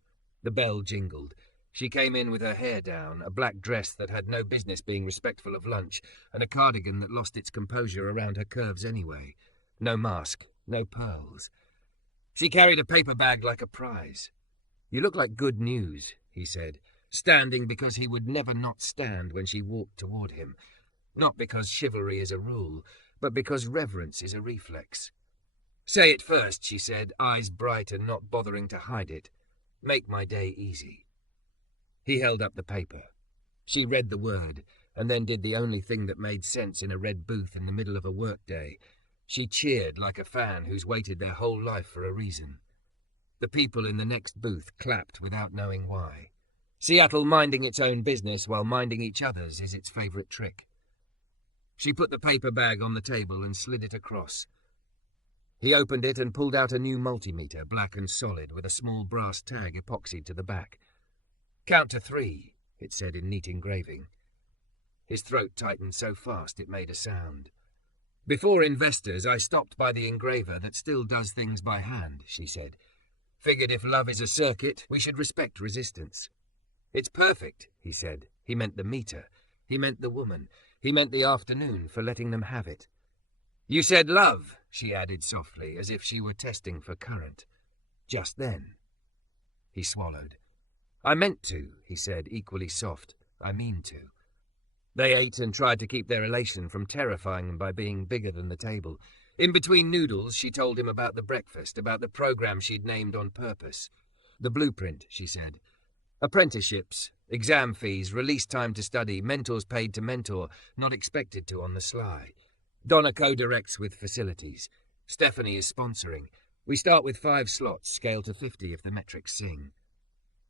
The bell jingled. She came in with her hair down, a black dress that had no business being respectful of lunch, and a cardigan that lost its composure around her curves anyway. No mask, no pearls. She carried a paper bag like a prize. You look like good news, he said, standing because he would never not stand when she walked toward him. Not because chivalry is a rule, but because reverence is a reflex. Say it first, she said, eyes bright and not bothering to hide it. Make my day easy. He held up the paper. She read the word, and then did the only thing that made sense in a red booth in the middle of a workday. She cheered like a fan who's waited their whole life for a reason. The people in the next booth clapped without knowing why. Seattle minding its own business while minding each other's is its favourite trick. She put the paper bag on the table and slid it across. He opened it and pulled out a new multimeter, black and solid, with a small brass tag epoxied to the back. "Count to 3, it said in neat engraving. His throat tightened so fast it made a sound. "Before investors, I stopped by the engraver that still does things by hand," she said. "Figured if love is a circuit, we should respect resistance." "It's perfect," he said. He meant the meter. He meant the woman. He meant the afternoon for letting them have it. "You said love," she added softly, as if she were testing for current. "Just then." He swallowed. "I meant to," he said, equally soft. "I mean to." They ate and tried to keep their elation from terrifying them by being bigger than the table. In between noodles, she told him about the breakfast, about the program she'd named on purpose. "The blueprint," she said. "Apprenticeships, exam fees, release time to study, mentors paid to mentor, not expected to on the sly. Donna co-directs with facilities. Stephanie is sponsoring. We start with 5 slots, scale to 50 if the metrics sing."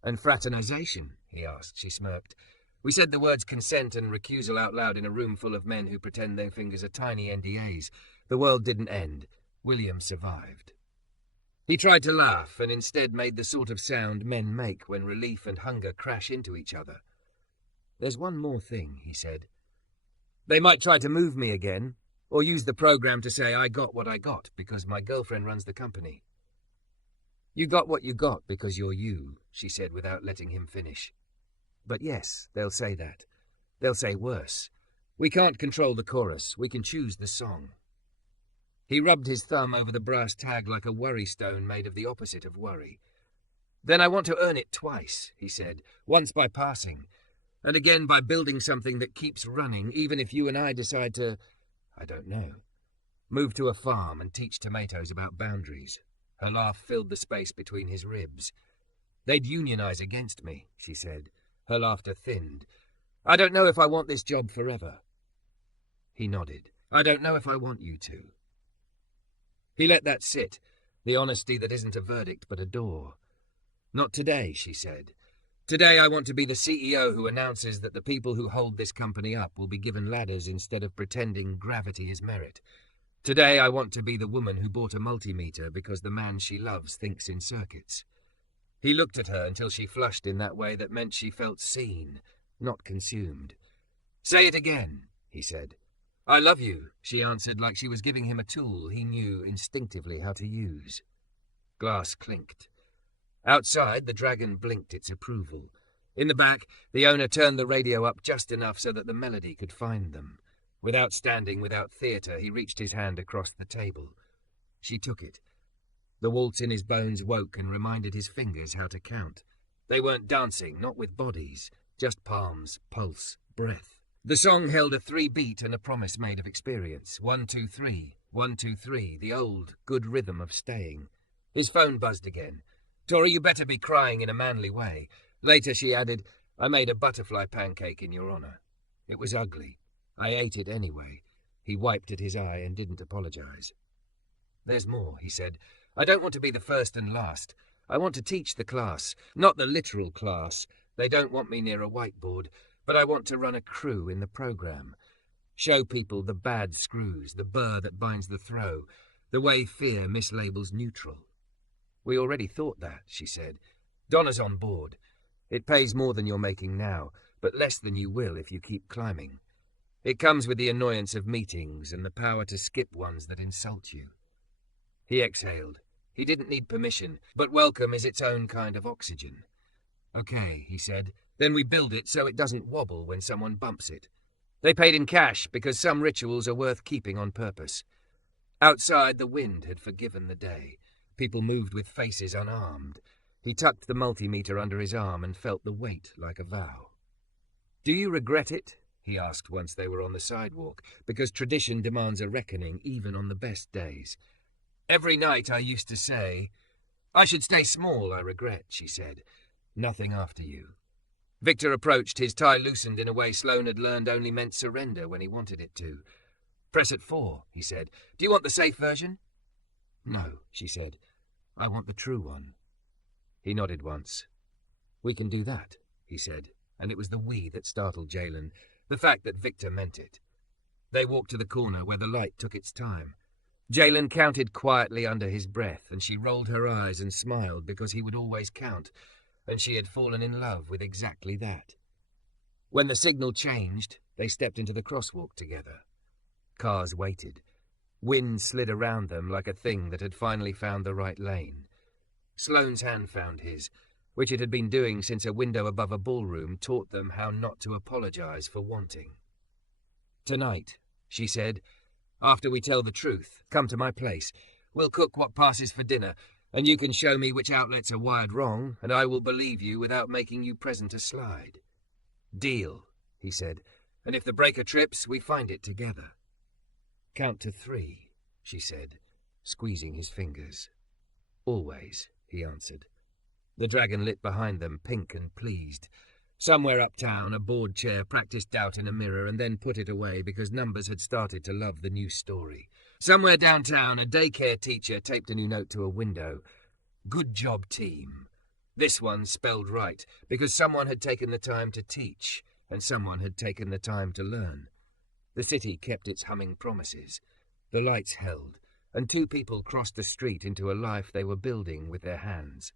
"And fraternization?" he asked. She smirked. "We said the words consent and recusal out loud in a room full of men who pretend their fingers are tiny NDAs. The world didn't end. William survived." He tried to laugh and instead made the sort of sound men make when relief and hunger crash into each other. "There's one more thing," he said. "They might try to move me again, or use the program to say I got what I got because my girlfriend runs the company." "You got what you got because you're you," she said without letting him finish. "But yes, they'll say that. They'll say worse. We can't control the chorus. We can choose the song." He rubbed his thumb over the brass tag like a worry stone made of the opposite of worry. "Then I want to earn it twice," he said. "Once by passing, and again by building something that keeps running, even if you and I decide to, I don't know, move to a farm and teach tomatoes about boundaries." Her laugh filled the space between his ribs. "They'd unionize against me," she said. Her laughter thinned. "I don't know if I want this job forever." He nodded. "I don't know if I want you to." He let that sit, the honesty that isn't a verdict but a door. "Not today," she said. "Today I want to be the CEO who announces that the people who hold this company up will be given ladders instead of pretending gravity is merit. Today I want to be the woman who bought a multimeter because the man she loves thinks in circuits." He looked at her until she flushed in that way that meant she felt seen, not consumed. "Say it again," he said. "I love you," she answered like she was giving him a tool he knew instinctively how to use. Glass clinked. Outside, the dragon blinked its approval. In the back, the owner turned the radio up just enough so that the melody could find them. Without standing, without theatre, he reached his hand across the table. She took it. The waltz in his bones woke and reminded his fingers how to count. They weren't dancing, not with bodies, just palms, pulse, breath. The song held a 3-beat and a promise made of experience. 1, 2, 3, 1, 2, 3, the old, good rhythm of staying. His phone buzzed again. "Tori, you better be crying in a manly way." Later she added, "I made a butterfly pancake in your honor. It was ugly. I ate it anyway." He wiped at his eye and didn't apologize. "There's more," he said. "I don't want to be the first and last. I want to teach the class, not the literal class. They don't want me near a whiteboard, but I want to run a crew in the program. Show people the bad screws, the burr that binds the throw, the way fear mislabels neutral." "We already thought that," she said. "Donna's on board. It pays more than you're making now, but less than you will if you keep climbing. It comes with the annoyance of meetings and the power to skip ones that insult you." He exhaled. He didn't need permission, but welcome is its own kind of oxygen. "Okay," he said. "Then we build it so it doesn't wobble when someone bumps it." They paid in cash because some rituals are worth keeping on purpose. Outside, the wind had forgiven the day. People moved with faces unarmed. He tucked the multimeter under his arm and felt the weight like a vow. "Do you regret it?" he asked once they were on the sidewalk, because tradition demands a reckoning even on the best days. "Every night I used to say, I should stay small, I regret, she said. Nothing after you. Victor approached, his tie loosened in a way Sloane had learned only meant surrender when he wanted it to. Press at 4, he said. Do you want the safe version? No, she said. I want the true one. He nodded once. We can do that, he said, and it was the we that startled Jalen, the fact that Victor meant it. They walked to the corner where the light took its time. Jalen counted quietly under his breath, and she rolled her eyes and smiled because he would always count, and she had fallen in love with exactly that. When the signal changed, they stepped into the crosswalk together. Cars waited. Wind slid around them like a thing that had finally found the right lane. Sloane's hand found his, which it had been doing since a window above a ballroom taught them how not to apologize for wanting. Tonight, she said, after we tell the truth, come to my place. We'll cook what passes for dinner, and you can show me which outlets are wired wrong, and I will believe you without making you present a slide. Deal, he said, and if the breaker trips, we find it together. Count to 3, she said, squeezing his fingers. Always, he answered. The dragon lit behind them, pink and pleased. Somewhere uptown, a board chair practiced doubt in a mirror and then put it away because numbers had started to love the new story. Somewhere downtown, a daycare teacher taped a new note to a window. Good job, team. This one spelled right, because someone had taken the time to teach, and someone had taken the time to learn. The city kept its humming promises. The lights held, and 2 people crossed the street into a life they were building with their hands.